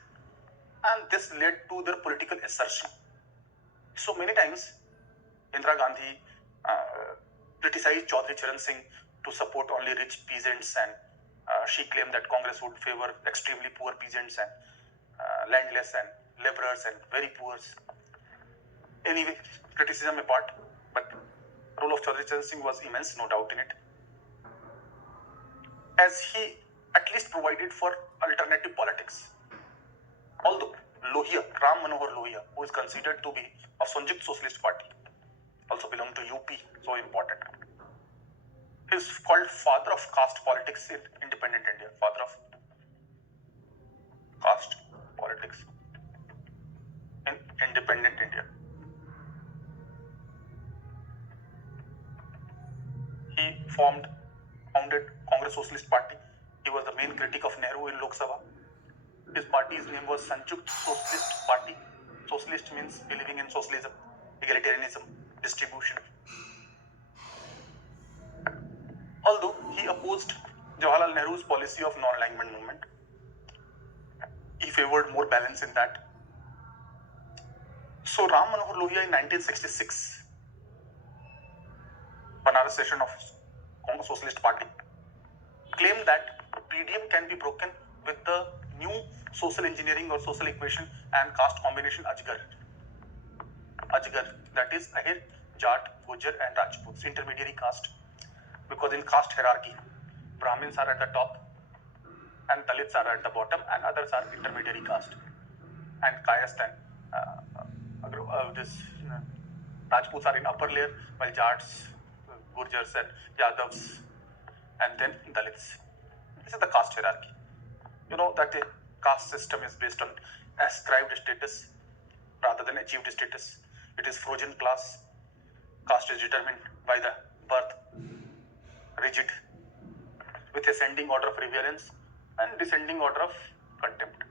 and this led to their political assertion. So many times Indira Gandhi criticized Chaudhry Charan Singh to support only rich peasants, and she claimed that Congress would favor extremely poor peasants and landless and laborers and very poor. Anyway, criticism apart, but role of Chaudhry Charan Singh was immense, no doubt in it, as he at least provided for alternative politics. Although Lohia, Ram Manohar Lohia, who is considered to be of Sanयुkt Socialist Party, also belonged to UP, so important. He's called father of caste politics in independent India. Father of caste politics in independent India. He founded Congress Socialist Party. He was the main critic of Nehru in Lok Sabha. His party's name was Sanchukt Socialist Party. Socialist means believing in socialism, egalitarianism, distribution. Although he opposed Jawaharlal Nehru's policy of non-alignment movement, he favored more balance in that. So Ram Manohar Lohia in 1966, Banaras session of Congress Socialist Party, claimed that PDM can be broken with the new social engineering or social equation and caste combination Ajgar, that is Ahir, Jat, Gujjar and Rajputs, intermediary caste. Because in caste hierarchy, Brahmins are at the top and Dalits are at the bottom and others are intermediary caste. And Kayast and Rajputs are in upper layer, while Jats, Gurjars and Yadavs and then Dalits. This is the caste hierarchy. You know that a caste system is based on ascribed status rather than achieved status. It is frozen class. Caste is determined by the birth, rigid, with ascending order of reverence and descending order of contempt.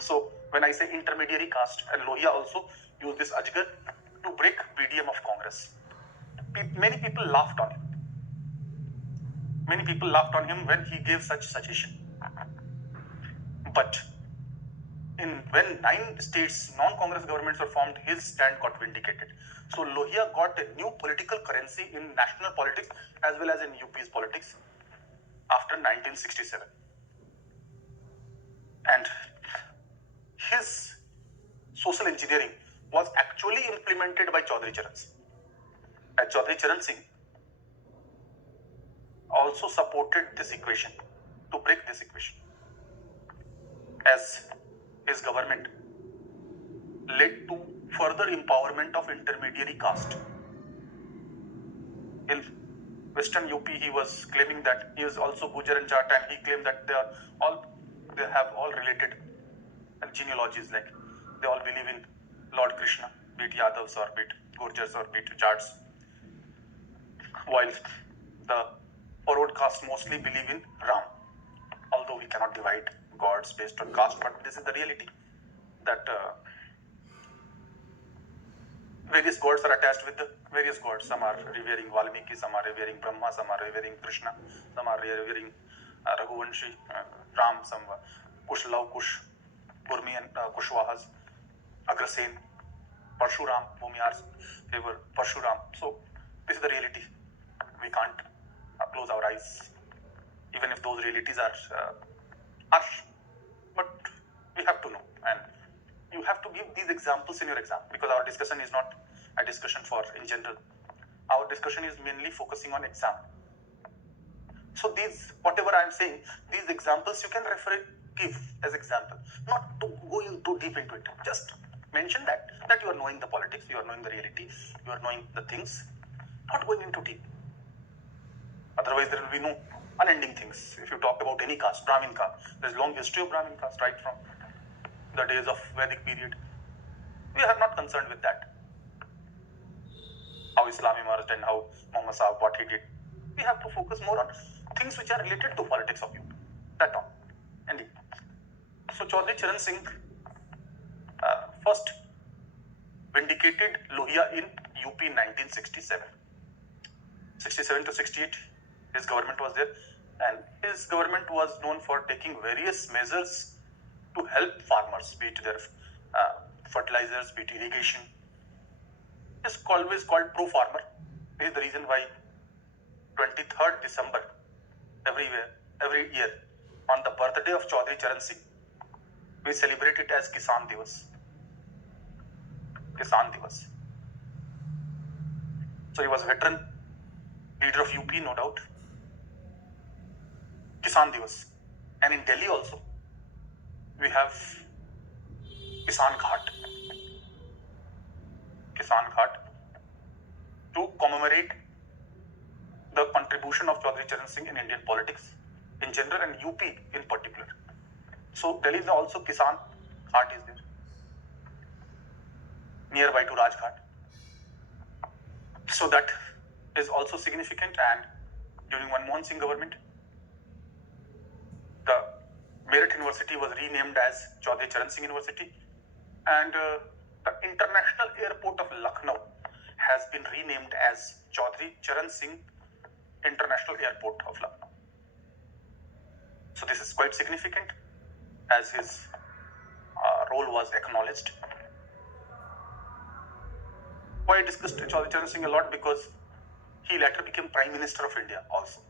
So when I say intermediary caste, and Lohia also used this Ajgar to break PDM of Congress. Many people laughed on him. Many people laughed on him when he gave such suggestion. But when 9 states non-Congress governments were formed, his stand got vindicated. So Lohia got a new political currency in national politics as well as in UP's politics after 1967. And his social engineering was actually implemented by Chaudhry Charan Singh. And Chaudhry Charan Singh also supported this equation, to break this equation, as his government led to further empowerment of intermediary caste. In Western UP, he was claiming that he is also Gujjar and Jat, and he claimed that they have all related genealogies, like they all believe in Lord Krishna, be it Yadavs or be it Gurjars or be it Jats, while the forward caste mostly believe in Ram. Although we cannot divide gods based on caste, but this is the reality, that various gods are attached with the various gods. Some are revering Valmiki, some are revering Brahma, some are revering Krishna, some are revering Raghuvanshi, Ram, some Kushlav, Kush, Urmi and Kushwahas, Agrasen, Parshuram, Bhumiyars favor Parshuram. So this is the reality. We can't close our eyes, even if those realities are harsh. But we have to know, and you have to give these examples in your exam, because our discussion is not a discussion for in general. Our discussion is mainly focusing on exam. So these, whatever I am saying, these examples you can give as example, not to go too deep into it. Just mention that you are knowing the politics, you are knowing the reality, you are knowing the things, not going into deep. Otherwise, there will be no unending things. If you talk about any caste, Brahmin caste, there is long history of Brahmin caste right from the days of Vedic period. We are not concerned with that. How Islam emerged and how Muhammad Sahib, what he did. We have to focus more on things which are related to politics of UP. That all. Indeed. So Chaudhry Charan Singh first vindicated Lohia in UP in 1967. 67 to 68, his government was there, and his government was known for taking various measures to help farmers, be it their fertilizers, be it irrigation. It's always called pro-farmer. This is the reason why 23rd December every year, on the birthday of Chaudhry Charan Singh, we celebrate it as Kisan Divas. Kisan Divas. So he was a veteran, leader of UP, no doubt. Kisan Divas. And in Delhi also, we have Kisan Ghat. Kisan Ghat, to commemorate the contribution of Chaudhry Charan Singh in Indian politics in general and UP in particular. So Delhi is also Kisan Ghat is there, nearby to Rajghat. So that is also significant. And during Manmohan Singh government, the Meerut University was renamed as Chaudhry Charan Singh University, and the international airport of Lucknow has been renamed as Chaudhry Charan Singh International Airport of Lucknow. So this is quite significant, as his role was acknowledged. Why I discussed Chaudhry Charan Singh a lot? Because he later became Prime Minister of India also,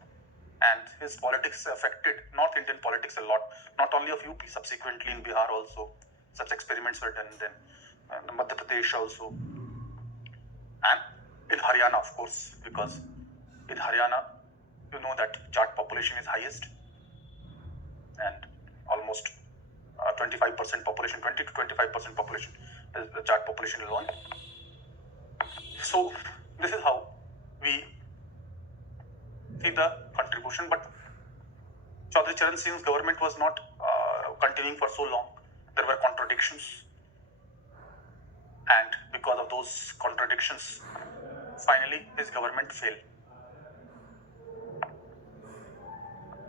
and his politics affected North Indian politics a lot, not only of UP, subsequently in Bihar also such experiments were done, then Madhya Pradesh also, and in Haryana, of course, because in Haryana, you know that Jat population is highest, and almost 25% population, 20 to 25% population is the Jat population alone. So this is how we see the contribution. But Chaudhry Charan Singh's government was not continuing for so long. There were contradictions, and because of those contradictions, finally his government failed.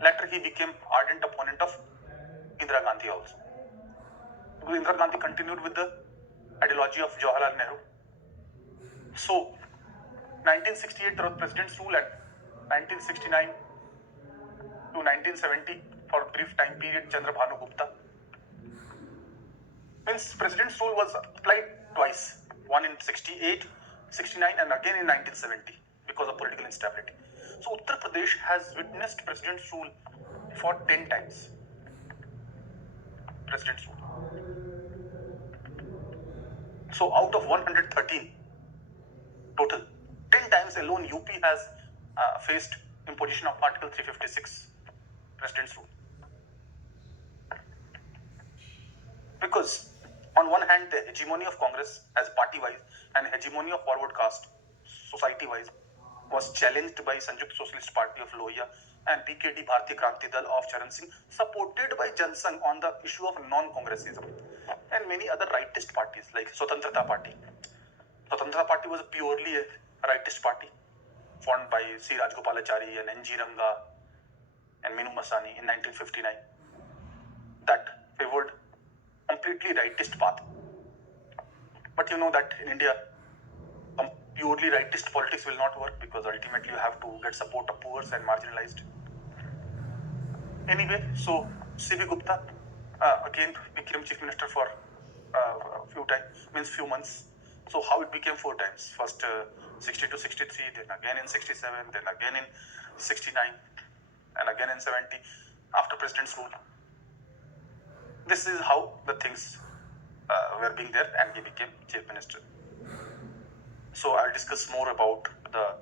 Later he became ardent opponent of Indira Gandhi also. Because Indira Gandhi continued with the ideology of Jawaharlal Nehru. So 1968 there was President's rule, and 1969 to 1970 for a brief time period Chandrabhanu Gupta. Means President's rule was applied twice, one in 68, 69 and again in 1970 because of political instability. So Uttar Pradesh has witnessed President's rule for 10 times. President's rule. So out of 113 total, 10 times alone UP has faced imposition of Article 356 President's rule. Because on one hand, the hegemony of Congress as party-wise and hegemony of forward caste society-wise was challenged by Sanयुक्त Socialist Party of Lohia and BKD Bharatiya Kranti Dal of Charan Singh, supported by Jansangh on the issue of non-congressism, and many other rightist parties like Swatantrata Party. Swatantrata Party was purely a rightist party formed by C. Rajgopalachari and N.G. Ranga and Minu Masani in 1959 that favored completely rightist path. But you know that in India, purely rightist politics will not work, because ultimately you have to get support of poor and marginalized. Anyway, so C.V. Gupta again became chief minister for few months. So how it became 4 times? First 60 to 63, then again in 67, then again in 69, and again in 70 after president's rule. This is how the things were being there, and he became chief minister. So I'll discuss more about the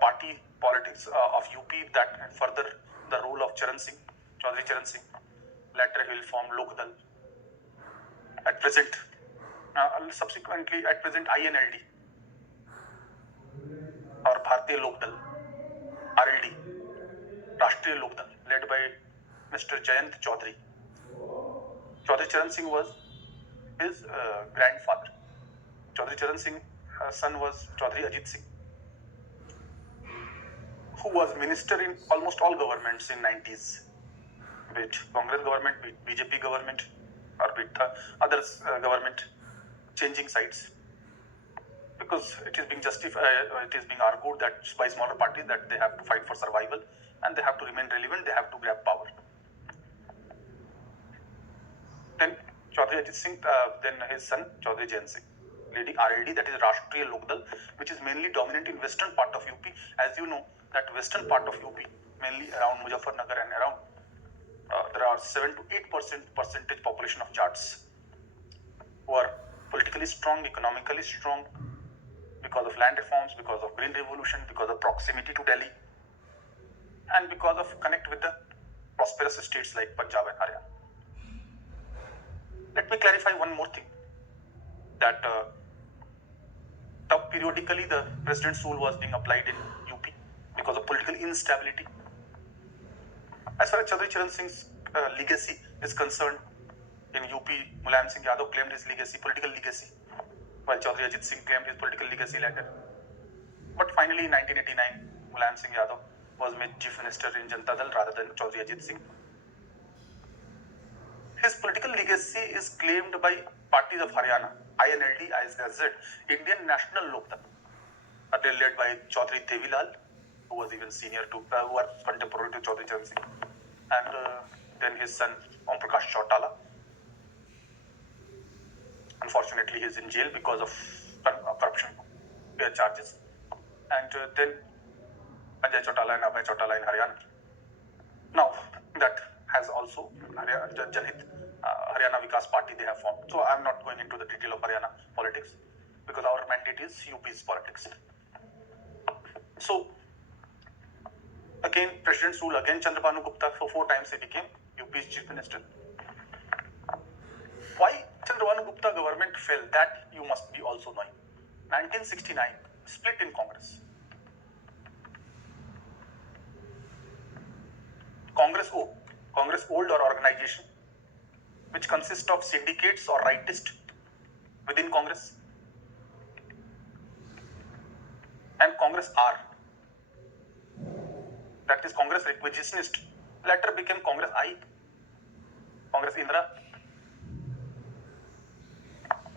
party politics of UP, that further the role of Chaudhry Charan Singh. Later he will form Lok Dal. At present, subsequently at present INLD or Bharatiya Lok Dal, RLD, Rashtriya Lok Dal, led by Mr. Jayant Chaudhary. Chaudhry Charan Singh was his grandfather. Chaudhry Charan Singh's son was Chaudhary Ajit Singh, who was minister in almost all governments in 90s, be it Congress government, be it BJP government, or be it others government, changing sides. Because it is being argued that by smaller parties that they have to fight for survival and they have to remain relevant, they have to grab power. Then Chaudhary Ajit Singh, then his son Chaudhary Jain Singh, leading RLD, that is Rashtriya Lok Dal, which is mainly dominant in western part of UP. As you know, that western part of UP, mainly around Muzaffarnagar and around, there are 7 to 8% percentage population of Jats who are politically strong, economically strong, because of land reforms, because of green revolution, because of proximity to Delhi, and because of connect with the prosperous states like Punjab and Haryana. Let me clarify one more thing, that the periodically the president's rule was being applied in UP because of political instability. As far as Chaudhary Charan Singh's legacy is concerned, in UP, Mulayam Singh Yadav claimed his legacy, political legacy, while Chaudhary Ajit Singh claimed his political legacy later. But finally, in 1989, Mulayam Singh Yadav was made chief minister in Janata Dal rather than Chaudhary Ajit Singh. His political legacy is claimed by parties of Haryana, INLD, ISZ, Indian National Lok Dal, earlier led by Chaudhary Devilal, who was even senior to, who was contemporary to Chaudhary Charan Singh, and then his son Om Prakash Chautala. Unfortunately, he is in jail because of corruption charges. And then Ajay Chautala and Abhay Chautala in Haryana. Now, that has also Janhit, Haryana Vikas Party they have formed. So I am not going into the detail of Haryana politics because our mandate is UP's politics. So, again, President's rule, again Chandrabhanu Gupta, for 4 times he became UP's chief minister. Why Chandrabhanu Gupta government fell, that you must be also knowing. 1969, split in Congress. Congress old or organization, which consists of syndicates or rightist within Congress, and Congress R, that is Congress requisitionist, later became Congress I, Congress Indira,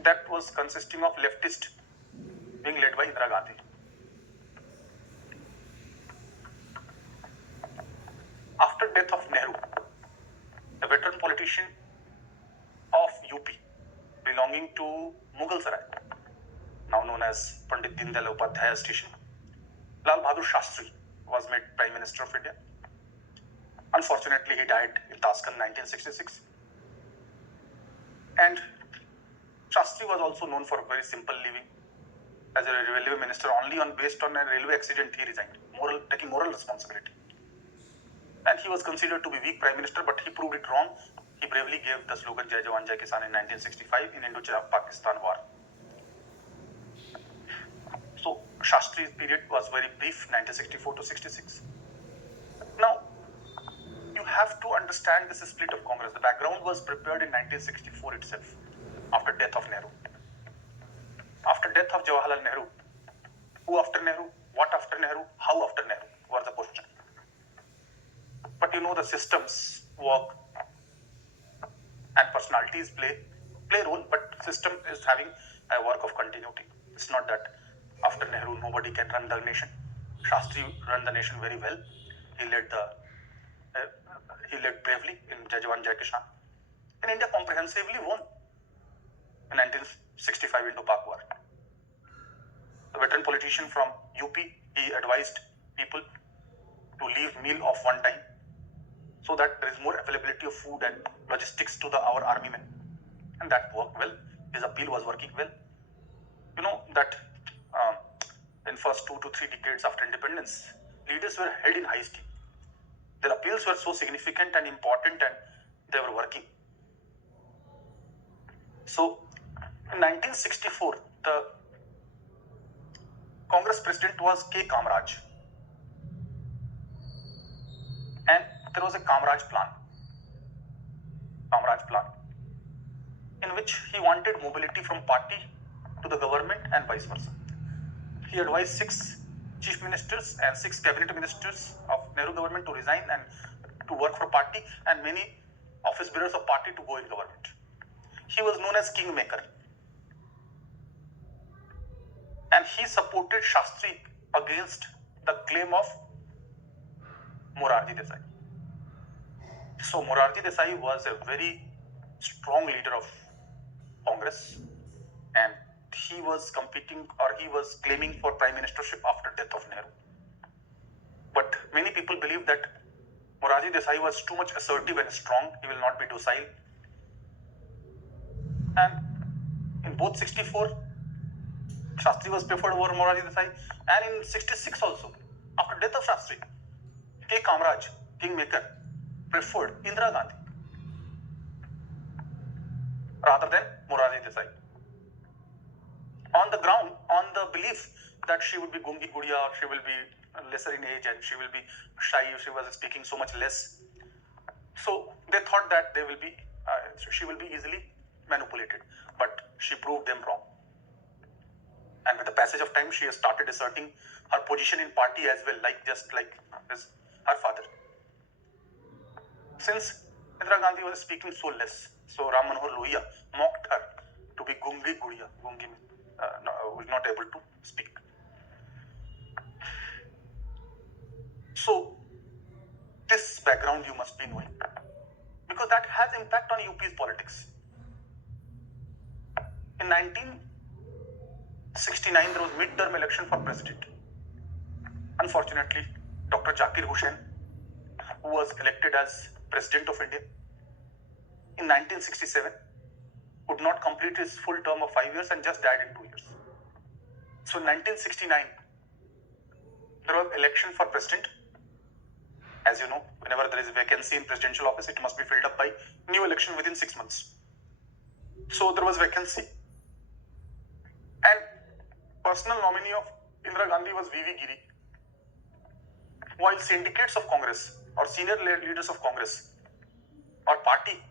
that was consisting of leftist, being led by Indira Gandhi. After death of Nehru, a veteran politician of UP belonging to Mughal Sarai, now known as Pandit Deendayal Upadhyaya Station, Lal Bahadur Shastri was made Prime Minister of India. Unfortunately, he died in Tashkent 1966. And Shastri was also known for very simple living. As a railway minister, only based on a railway accident, he resigned, taking moral responsibility. And he was considered to be weak prime minister, but he proved it wrong. He bravely gave the slogan Jai Jawan Jai Kisan in 1965 in Indo-Pakistan War. So Shastri's period was very brief, 1964 to 66. Now, you have to understand this split of Congress. The background was prepared in 1964 itself, after death of Nehru. After death of Jawaharlal Nehru, who after Nehru, what after Nehru, how after Nehru was the question. But you know the systems work and personalities play role, but system is having a work of continuity. It's not that after Nehru nobody can run the nation. Shastri ran the nation very well. He led bravely in Jai Jawan Jai Kisan. And India comprehensively won in 1965 Indo-Pak War. A veteran politician from UP, he advised people to leave meal of one time so that there is more availability of food and logistics to our army men. And that worked well. His appeal was working well. You know that in first 2 to 3 decades after independence, leaders were held in high esteem. Their appeals were so significant and important, and they were working. So, in 1964, the Congress president was K. Kamraj. And there was a Kamraj plan, in which he wanted mobility from party to the government and vice versa. He advised 6 chief ministers and 6 cabinet ministers of Nehru government to resign and to work for party, and many office bearers of party to go in government. He was known as Kingmaker. And he supported Shastri against the claim of Morarji Desai. So Morarji Desai was a very strong leader of Congress, and he was competing, or he was claiming for prime ministership after death of Nehru. But many people believe that Morarji Desai was too much assertive and strong. He will not be docile. And in both 64, Shastri was preferred over Morarji Desai, and in 66 also, after death of Shastri, K. Kamraj, Kingmaker, preferred Indira Gandhi rather than Morarji Desai. on the ground, on the belief that she would be gungi gudiya, or she will be lesser in age and she will be shy if she was speaking so much less. So they thought that she will be easily manipulated, but she proved them wrong. And with the passage of time, she has started asserting her position in party as well, just like her father. Since Indira Gandhi was speaking so less, so Ram Manohar Lohia mocked her to be gungi gudiya. Gungi was not able to speak. So this background you must be knowing, because that has impact on UP's politics. In 1969, there was mid-term election for president. Unfortunately, Dr. Zakir Hussain, who was elected as President of India in 1967, could not complete his full term of 5 years and just died in 2 years. So in 1969, there was election for president. As you know, whenever there is a vacancy in presidential office, it must be filled up by new election within 6 months. So there was vacancy. And personal nominee of Indira Gandhi was V.V. Giri. While syndicates of Congress or senior leaders of Congress or party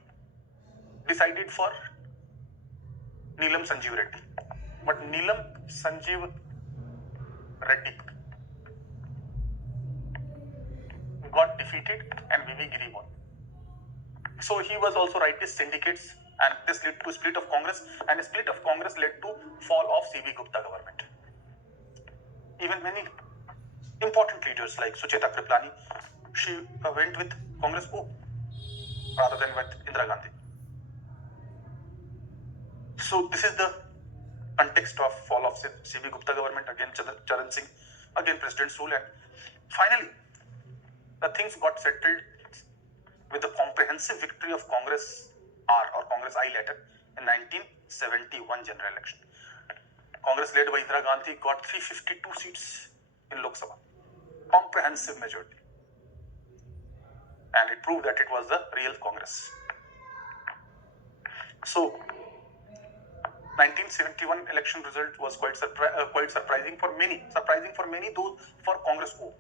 decided for Neelam Sanjeev Reddy. But Neelam Sanjeev Reddy got defeated and V.V. Giri won. So he was also rightist syndicates, and this led to split of Congress, and a split of Congress led to fall of C.V. Gupta government. Even many important leaders like Sucheta Kriplani, she went with Congress O rather than with Indira Gandhi. So this is the context of fall of C.V. Gupta government, again Charan Singh, again President Sool, and finally the things got settled with the comprehensive victory of Congress R or Congress I later in 1971 general election. Congress led by Indira Gandhi got 352 seats in Lok Sabha, comprehensive majority, and it proved that it was the real Congress. So 1971 election result was quite surprising for many, though for Congress O.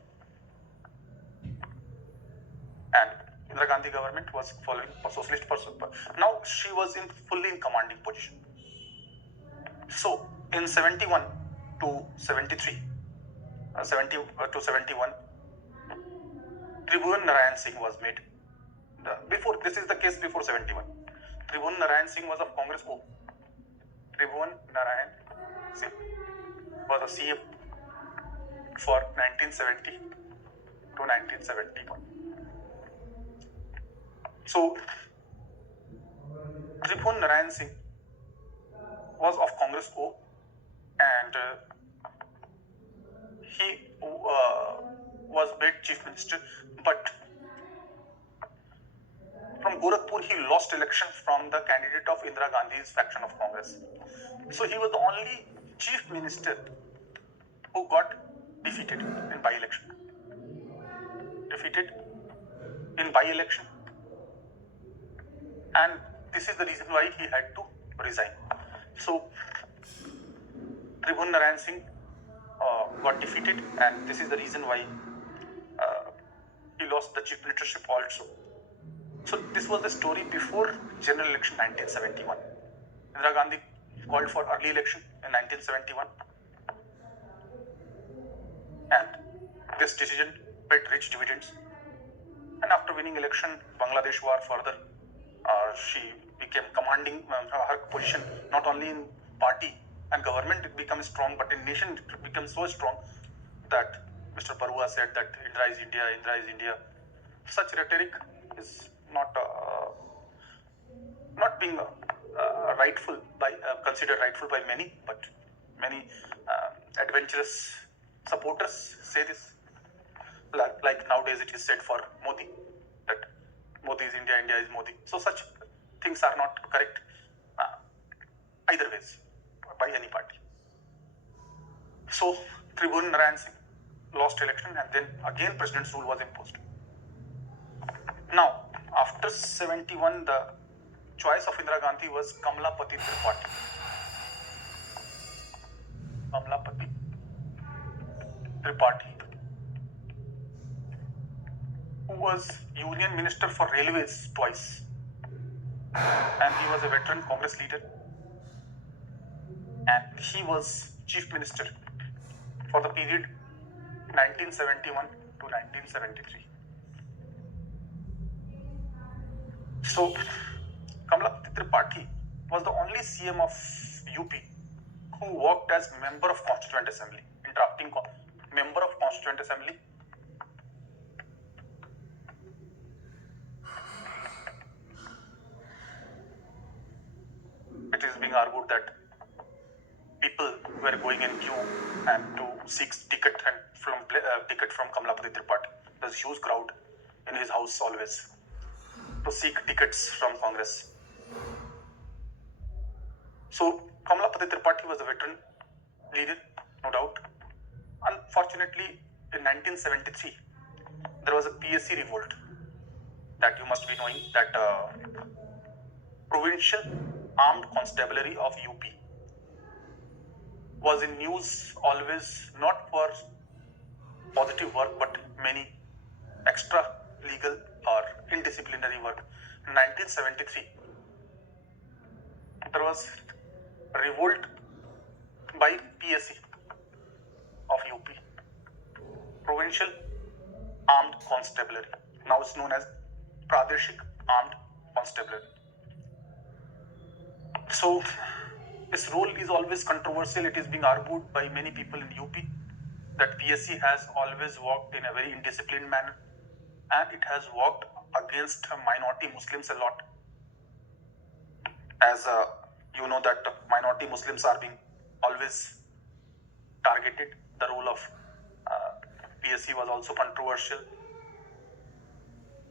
And Indira Gandhi government was following socialist person. Now she was fully in commanding position. So in 71 to 73, 70 to 71, Tribhuvan Narayan Singh was made. This is the case before 71. Tribhuvan Narayan Singh was of Congress O. Tribhuvan Narayan Singh was a CM for 1970 to 1971. So Tribhuvan Narayan Singh was of Congress O, and he was made chief minister, but from Gorakhpur he lost election from the candidate of Indira Gandhi's faction of Congress. So he was the only chief minister who got defeated in by-election. And this is the reason why he had to resign. So Tribhuvan Narayan Singh got defeated, and this is the reason why he lost the chief ministership also. So this was the story before general election 1971. Indira Gandhi called for early election in 1971, and this decision paid rich dividends. And after winning election, Bangladesh war further, she became commanding her position not only in party and government. It became strong, but in nation it became so strong that Mr. Barua said that Indira is India, Indira is India. Such rhetoric is not being considered rightful by many, but many adventurous supporters say this. Like nowadays it is said for Modi, that Modi is India, India is Modi. So such things are not correct either ways by any party. So Tribhuvan Narayan Singh lost election, and then again President's rule was imposed. Now after 71, the choice of Indira Gandhi was Kamlapati Tripathi. Kamlapati Tripathi, who was Union Minister for Railways twice, and he was a veteran Congress leader, and he was Chief Minister for the period 1971 to 1973. So, Kamlapati Tripathi was the only CM of UP who worked as member of Constituent Assembly in drafting member of Constituent Assembly. It is being argued that people were going in queue and to seek ticket from Kamlapati Tripathi. There's a huge crowd in his house always to seek tickets from Congress. So Kamlapati Tripathi was a veteran leader, no doubt. Unfortunately, in 1973, there was a PSC revolt that you must be knowing, that Provincial Armed Constabulary of UP was in news always, not for positive work but many extra legal or indisciplinary work. In 1973, there was revolt by PSC of UP, Provincial Armed Constabulary. Now it's known as Pradeshik Armed Constabulary. So its role is always controversial. It is being argued by many people in UP that PSC has always worked in a very indisciplined manner, and it has worked against minority Muslims a lot. As you know that minority Muslims are being always targeted. The role of PSC was also controversial.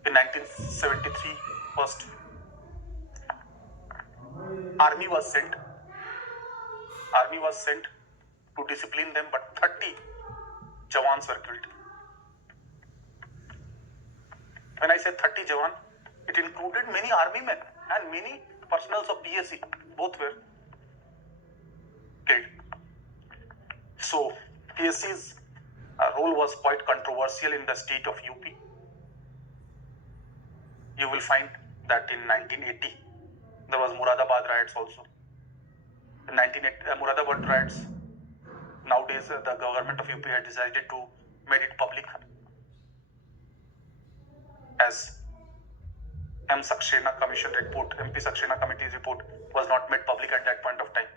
In 1973, first army was sent to discipline them, but 30 Jawans were killed. When I say 30 Jawan, it included many army men and many personals of PSC. Both were killed. So PSC's role was quite controversial in the state of UP. You will find that in 1980, there was Muradabad riots also. In 1980, Muradabad riots, nowadays the government of UP had decided to make it public, as MP Saxena committee's report was not made public at that point of time,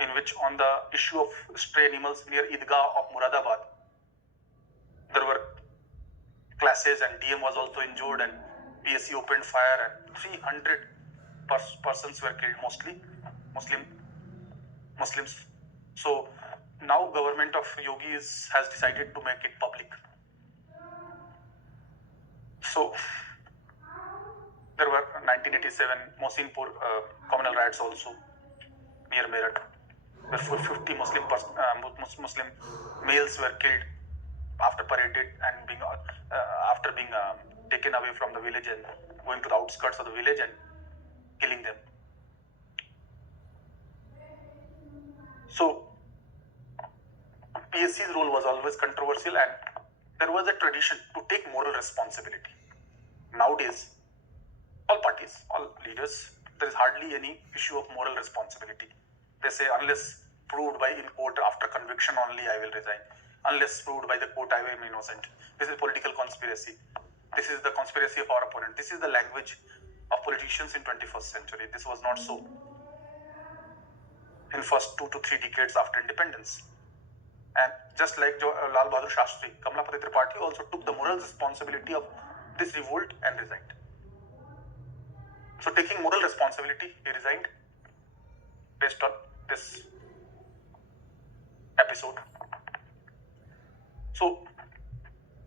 in which on the issue of stray animals near Idgah of Muradabad, there were clashes and DM was also injured and PSC opened fire and 300 persons were killed, mostly Muslims. So now government of Yogi has decided to make it public. So there were 1987 Mosinpur communal riots also near Meerut, where 50 Muslim males were killed after paraded and after being taken away from the village and going to the outskirts of the village and killing them. So PSC's role was always controversial, and there was a tradition to take moral responsibility. Nowadays, all parties, all leaders, there is hardly any issue of moral responsibility. They say, unless proved by in court after conviction only, I will resign. Unless proved by the court, I am innocent. This is political conspiracy. This is the conspiracy of our opponent. This is the language of politicians in 21st century. This was not so in first 2 to 3 decades after independence. And just like Lal Bahadur Shastri, Kamlapati Tripathi also took the moral responsibility of this revolt and resigned. So taking moral responsibility, he resigned based on this episode. So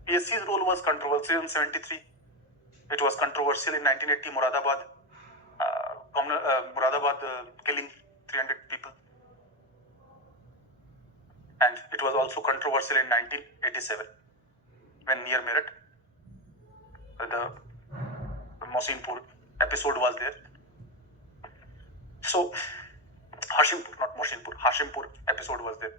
PSC's role was controversial in 73. It was controversial in 1980, Muradabad killing 300 people. And it was also controversial in 1987 when near Meerut, the Mosinpur episode was there. So Hashimpur, not Moshinpur, Hashimpur episode was there.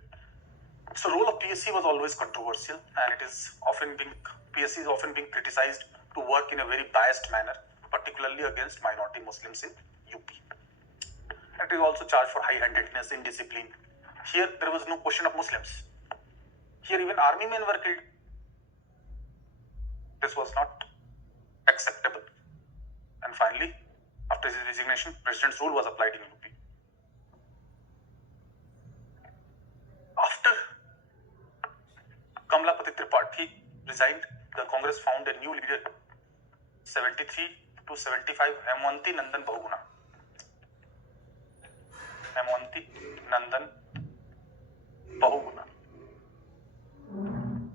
So role of PSC was always controversial, and PSC is often being criticized to work in a very biased manner, particularly against minority Muslims in UP. It is also charged for high-handedness, indiscipline. Here there was no question of Muslims. Here even army men were killed. This was not acceptable. And finally, after his resignation, President's rule was applied in UP. After Kamlapati Tripathi resigned, the Congress found a new leader, 73 to 75, Hemanti Nandan Bahuguna. Hemanti Nandan Bahuguna.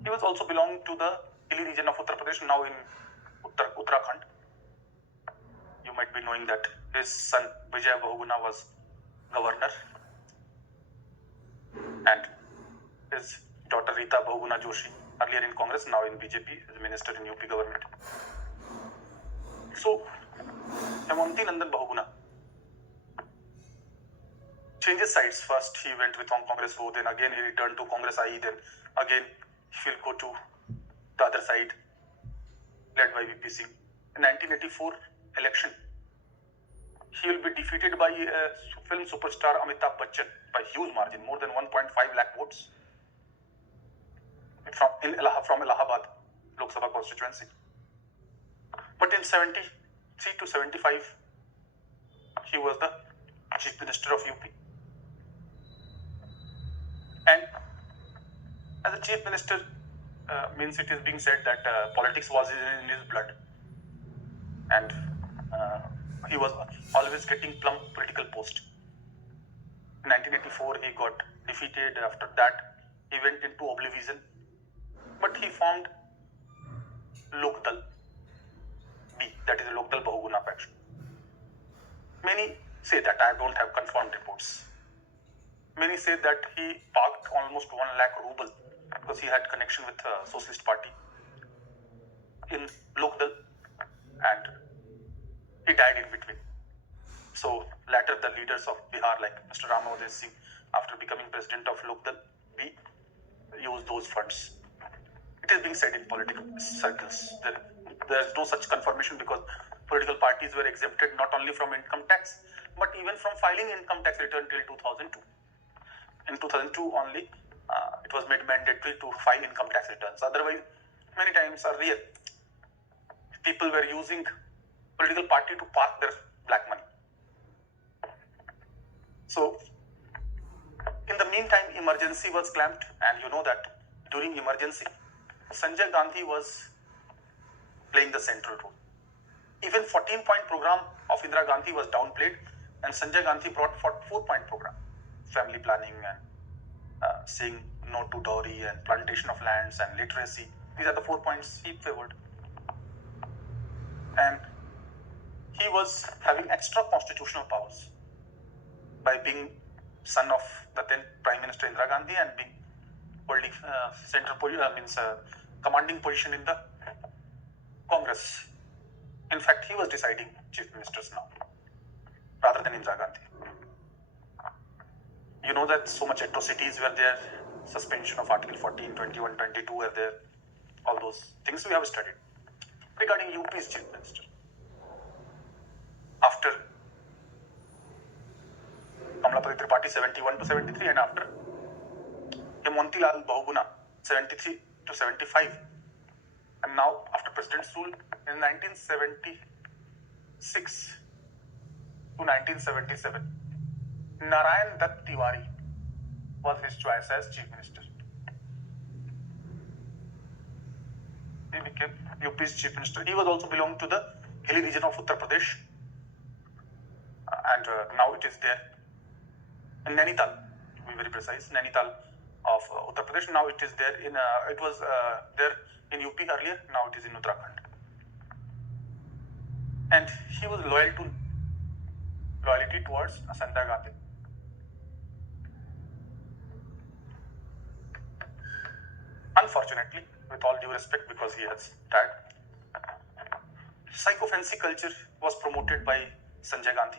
He was also belonging to the hilly region of Uttar Pradesh, now in Uttarakhand. You might be knowing that his son Vijay Bahuguna was governor, and his daughter Rita Bahuguna Joshi, earlier in Congress, now in BJP, as minister in UP government. So, Hemanti Nandan Bahuguna changes sides. First, he went with Congress O, then again he returned to Congress I, then again he will go to the other side, led by VP Singh. In 1984 election, he will be defeated by film superstar Amitabh Bachchan by huge margin, more than 1.5 lakh votes from Allahabad Lok Sabha constituency. But in 73 to 75, he was the Chief Minister of UP. And as a Chief Minister, means it is being said that politics was in his blood. And he was always getting plumb political post. In 1984, he got defeated. After that, he went into oblivion. But he formed Lokdal B, that is a Lokdal Bahuguna faction. Many say that, I don't have confirmed reports. Many say that he parked almost 1 lakh ruble because he had connection with the Socialist Party in Lokdal, and he died in between. So later the leaders of Bihar like Mr. Ramoday Singh, after becoming president of Lokdal, we used those funds. It is being said in political circles. There is no such confirmation because political parties were exempted not only from income tax, but even from filing income tax return till 2002. In 2002 only, it was made mandatory to file income tax returns. Otherwise, many times earlier, people were using political party to park their black money. So, in the meantime, emergency was clamped, and you know that during emergency, Sanjay Gandhi was playing the central role. Even 14-point program of Indira Gandhi was downplayed, and Sanjay Gandhi brought 4-point program, family planning and saying no to dowry and plantation of lands and literacy. These are the 4 points he favored. And he was having extra constitutional powers by being son of the then Prime Minister Indira Gandhi and being holding commanding position in the Congress. In fact, he was deciding chief ministers now, rather than Indira Gandhi. You know that so much atrocities were there, suspension of Article 14, 21, 22 were there, all those things we have studied. Regarding UP's chief minister, after Kamlapati Tripathi 71 to 73 and after Hemanti Lal Bahuguna 73 to 75, and now after President's rule in 1976 to 1977, Narayan Dutt Tiwari was his choice as chief minister. He became UP's chief minister. He was also belonging to the hilly region of Uttar Pradesh, and now it is there in Nainital, to be very precise, Nainital of Uttar Pradesh. Now it is there in, it was there in UP earlier, now it is in Uttarakhand. And he was loyalty towards Sanjay Gandhi. Unfortunately, with all due respect, because he has died, psychophancy culture was promoted by Sanjay Gandhi,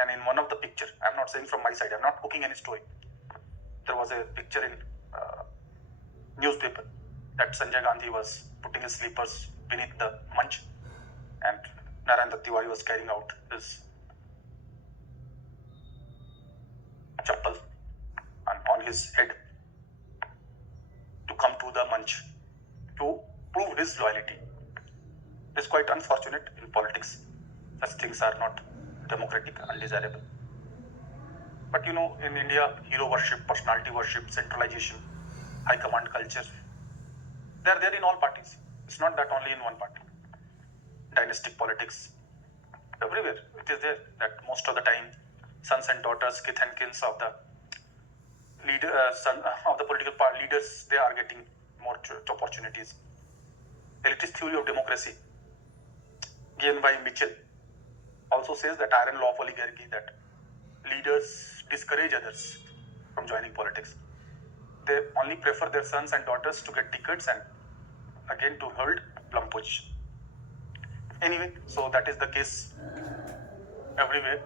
And in one of the picture, I'm not saying from my side, I'm not cooking any story. There was a picture in newspaper that Sanjay Gandhi was putting his slippers beneath the munch, and Narendra Tiwari was carrying out his chappal and on his head to come to the munch to prove his loyalty. It's quite unfortunate in politics. Such things are not democratic, undesirable. But in India, hero worship, personality worship, centralization, high command culture, they are there in all parties. It's not that only in one party. Dynastic politics, everywhere it is there. That most of the time, sons and daughters, kith and kins of the of the political leaders, they are getting more opportunities. Elitist theory of democracy, given by Mitchell, also says that iron law of oligarchy, that leaders discourage others from joining politics. They only prefer their sons and daughters to get tickets and again to hold plum position. Anyway, so that is the case everywhere.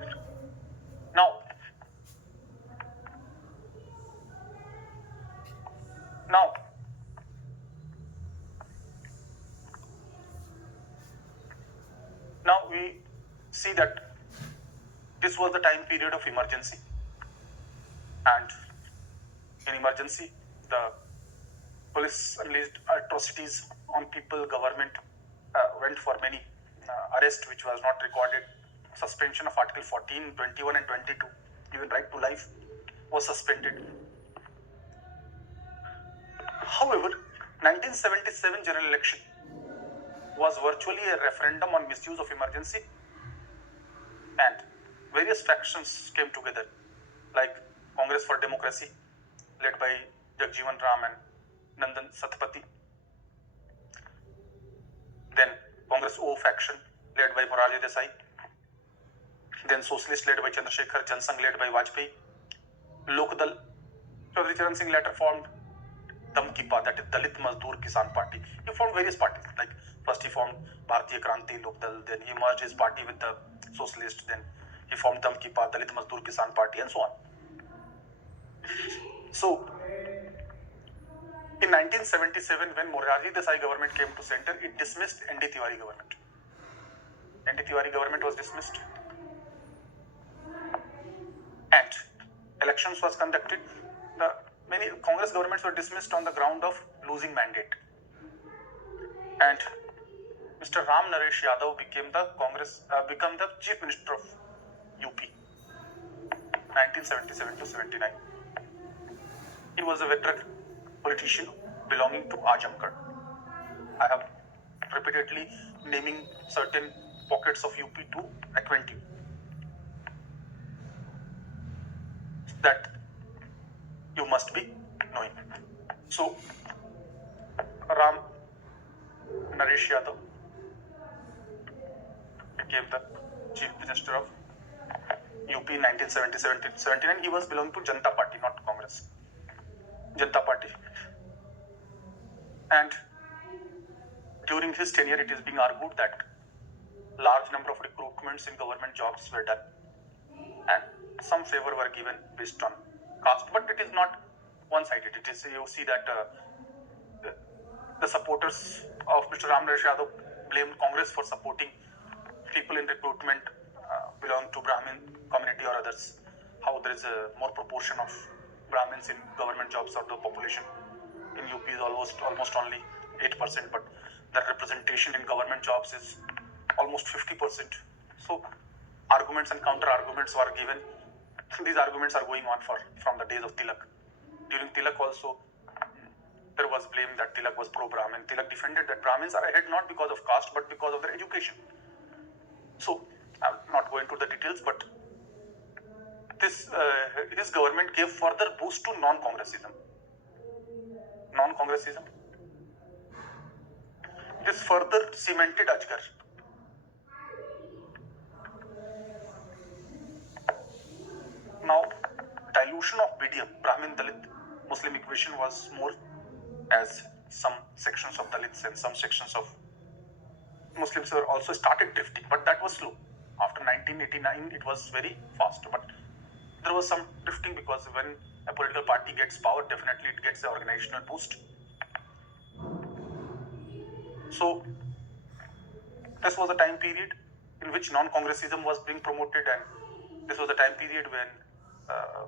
Now we see that this was the time period of emergency, and in emergency, the police unleashed atrocities on people. Government went for many arrests, which was not recorded. Suspension of Article 14, 21 and 22, even right to life was suspended. However, 1977 general election was virtually a referendum on misuse of emergency, and various factions came together, like Congress for Democracy, led by Jagjeevan Ram and Nandan Satpathy. Then Congress O faction, led by Morarji Desai. Then Socialist, led by Chandrasekhar. Jansangh, led by Vajpayee. Lokdal, Chaudhary Charan Singh later formed Damkipa, that is Dalit Mazdoor Kisan Party. He formed various parties, like first he formed Bharatiya Kranti Lokdal, then he merged his party with the Socialist, then he formed Damkipa, Dalit Mazdoor Kisan Party, and so on. So, in 1977, when Morarji Desai government came to center, it dismissed ND Tiwari government. ND Tiwari government was dismissed, and elections was conducted. Many Congress governments were dismissed on the ground of losing mandate, and Mr. Ram Naresh Yadav became the chief minister of UP, 1977 to 79. He was a veteran politician belonging to Ajamgarh. I have repeatedly naming certain pockets of UP to acquaint you that you must be knowing. So, Ram Naresh Yadav became the chief minister of UP in 1977-79. He was belonging to Janata Party, not Congress. Janata Party. And during his tenure, it is being argued that large number of recruitments in government jobs were done, and some favor were given based on caste. But it is not one-sided. It is, you see that the supporters of Mr. Ram Naresh Yadav blamed Congress for supporting people in recruitment belong to Brahmin community or others. How there is a more proportion of Brahmins in government jobs of the population. In UP is almost only 8%, but the representation in government jobs is almost 50%. So arguments and counter arguments were given. These arguments are going on from the days of Tilak. During Tilak also, there was blame that Tilak was pro-Brahmin. Tilak defended that Brahmins are ahead not because of caste but because of their education. So I'm not going to the details, but his government gave further boost to non-Congressism. Non-Congressism. This further cemented Ajgar. Now, dilution of BDM, Brahmin Dalit Muslim equation, was more, as some sections of Dalits and some sections of Muslims were also started drifting, but that was slow. After 1989, it was very fast, but there was some drifting because when a political party gets power, definitely it gets the organizational boost. So this was a time period in which non-congressism was being promoted, and this was a time period when uh,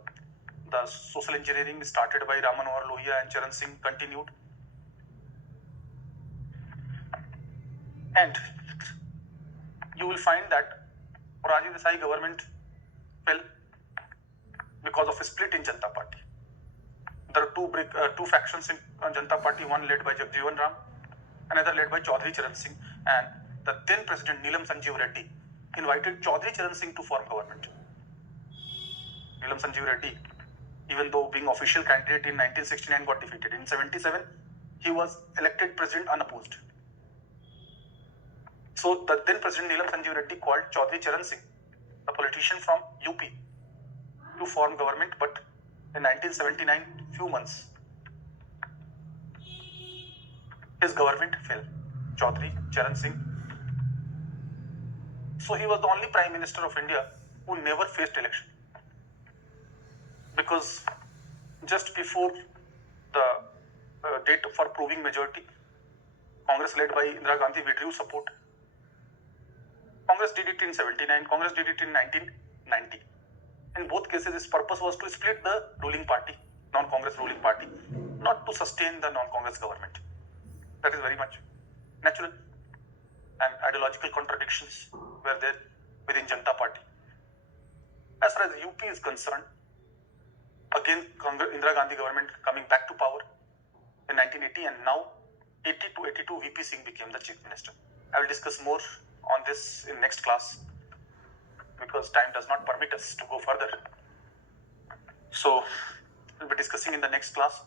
the social engineering started by Ram Manohar Lohia and Charan Singh continued. And you will find that Morarji Desai government fell because of a split in Janata Party. There are two factions in Janata Party, one led by Jagjeevan Ram, another led by Chaudhary Charan Singh, and the then President Neelam Sanjeev Reddy invited Chaudhary Charan Singh to form government. Neelam Sanjeev Reddy, even though being official candidate in 1969, got defeated. In 77, he was elected president unopposed. So the then President Neelam Sanjeev Reddy called Chaudhary Charan Singh, a politician from UP, to form government, but in 1979, few months, his government fell. Chaudhary Charan Singh. So he was the only Prime Minister of India who never faced election. Because just before the date for proving majority, Congress led by Indira Gandhi withdrew support. Congress did it in 79, Congress did it in 1990. In both cases, its purpose was to split the ruling party, non-Congress ruling party, not to sustain the non-Congress government. That is very much natural, and ideological contradictions were there within Janata Party. As far as UP is concerned, again, Indira Gandhi government coming back to power in 1980, and now 80 to 82, VP Singh became the chief minister. I will discuss more on this in next class because time does not permit us to go further. So we'll be discussing in the next class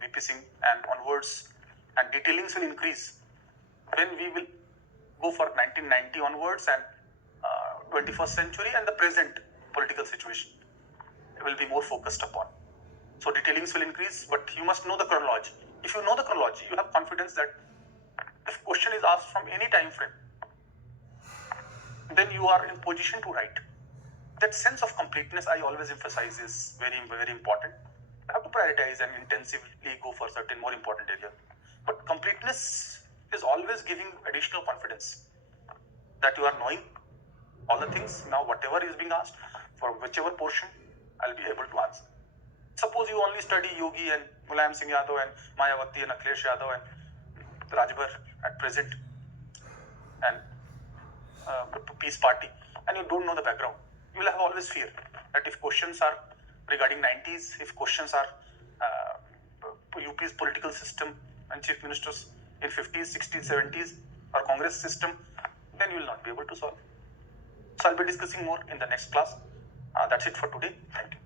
VP Singh and onwards, and detailings will increase when we will go for 1990 onwards and 21st century and the present political situation will be more focused upon. So detailings will increase, but you must know the chronology. If you know the chronology, you have confidence that if question is asked from any time frame, then you are in position to write. That sense of completeness I always emphasize is very, very important. You have to prioritize and intensively go for certain more important areas. But completeness is always giving additional confidence that you are knowing all the things. Now whatever is being asked, for whichever portion, I'll be able to answer. Suppose you only study Yogi and Mulayam Singh Yadav and Mayawati and Akhilesh Yadav and Rajbhar at present and the Peace Party, and you don't know the background, you will have always fear that if questions are regarding 90s, if questions are UP's political system and chief ministers in 50s, 60s, 70s or Congress system, then you will not be able to solve. So I'll be discussing more in the next class. That's it for today. Thank you.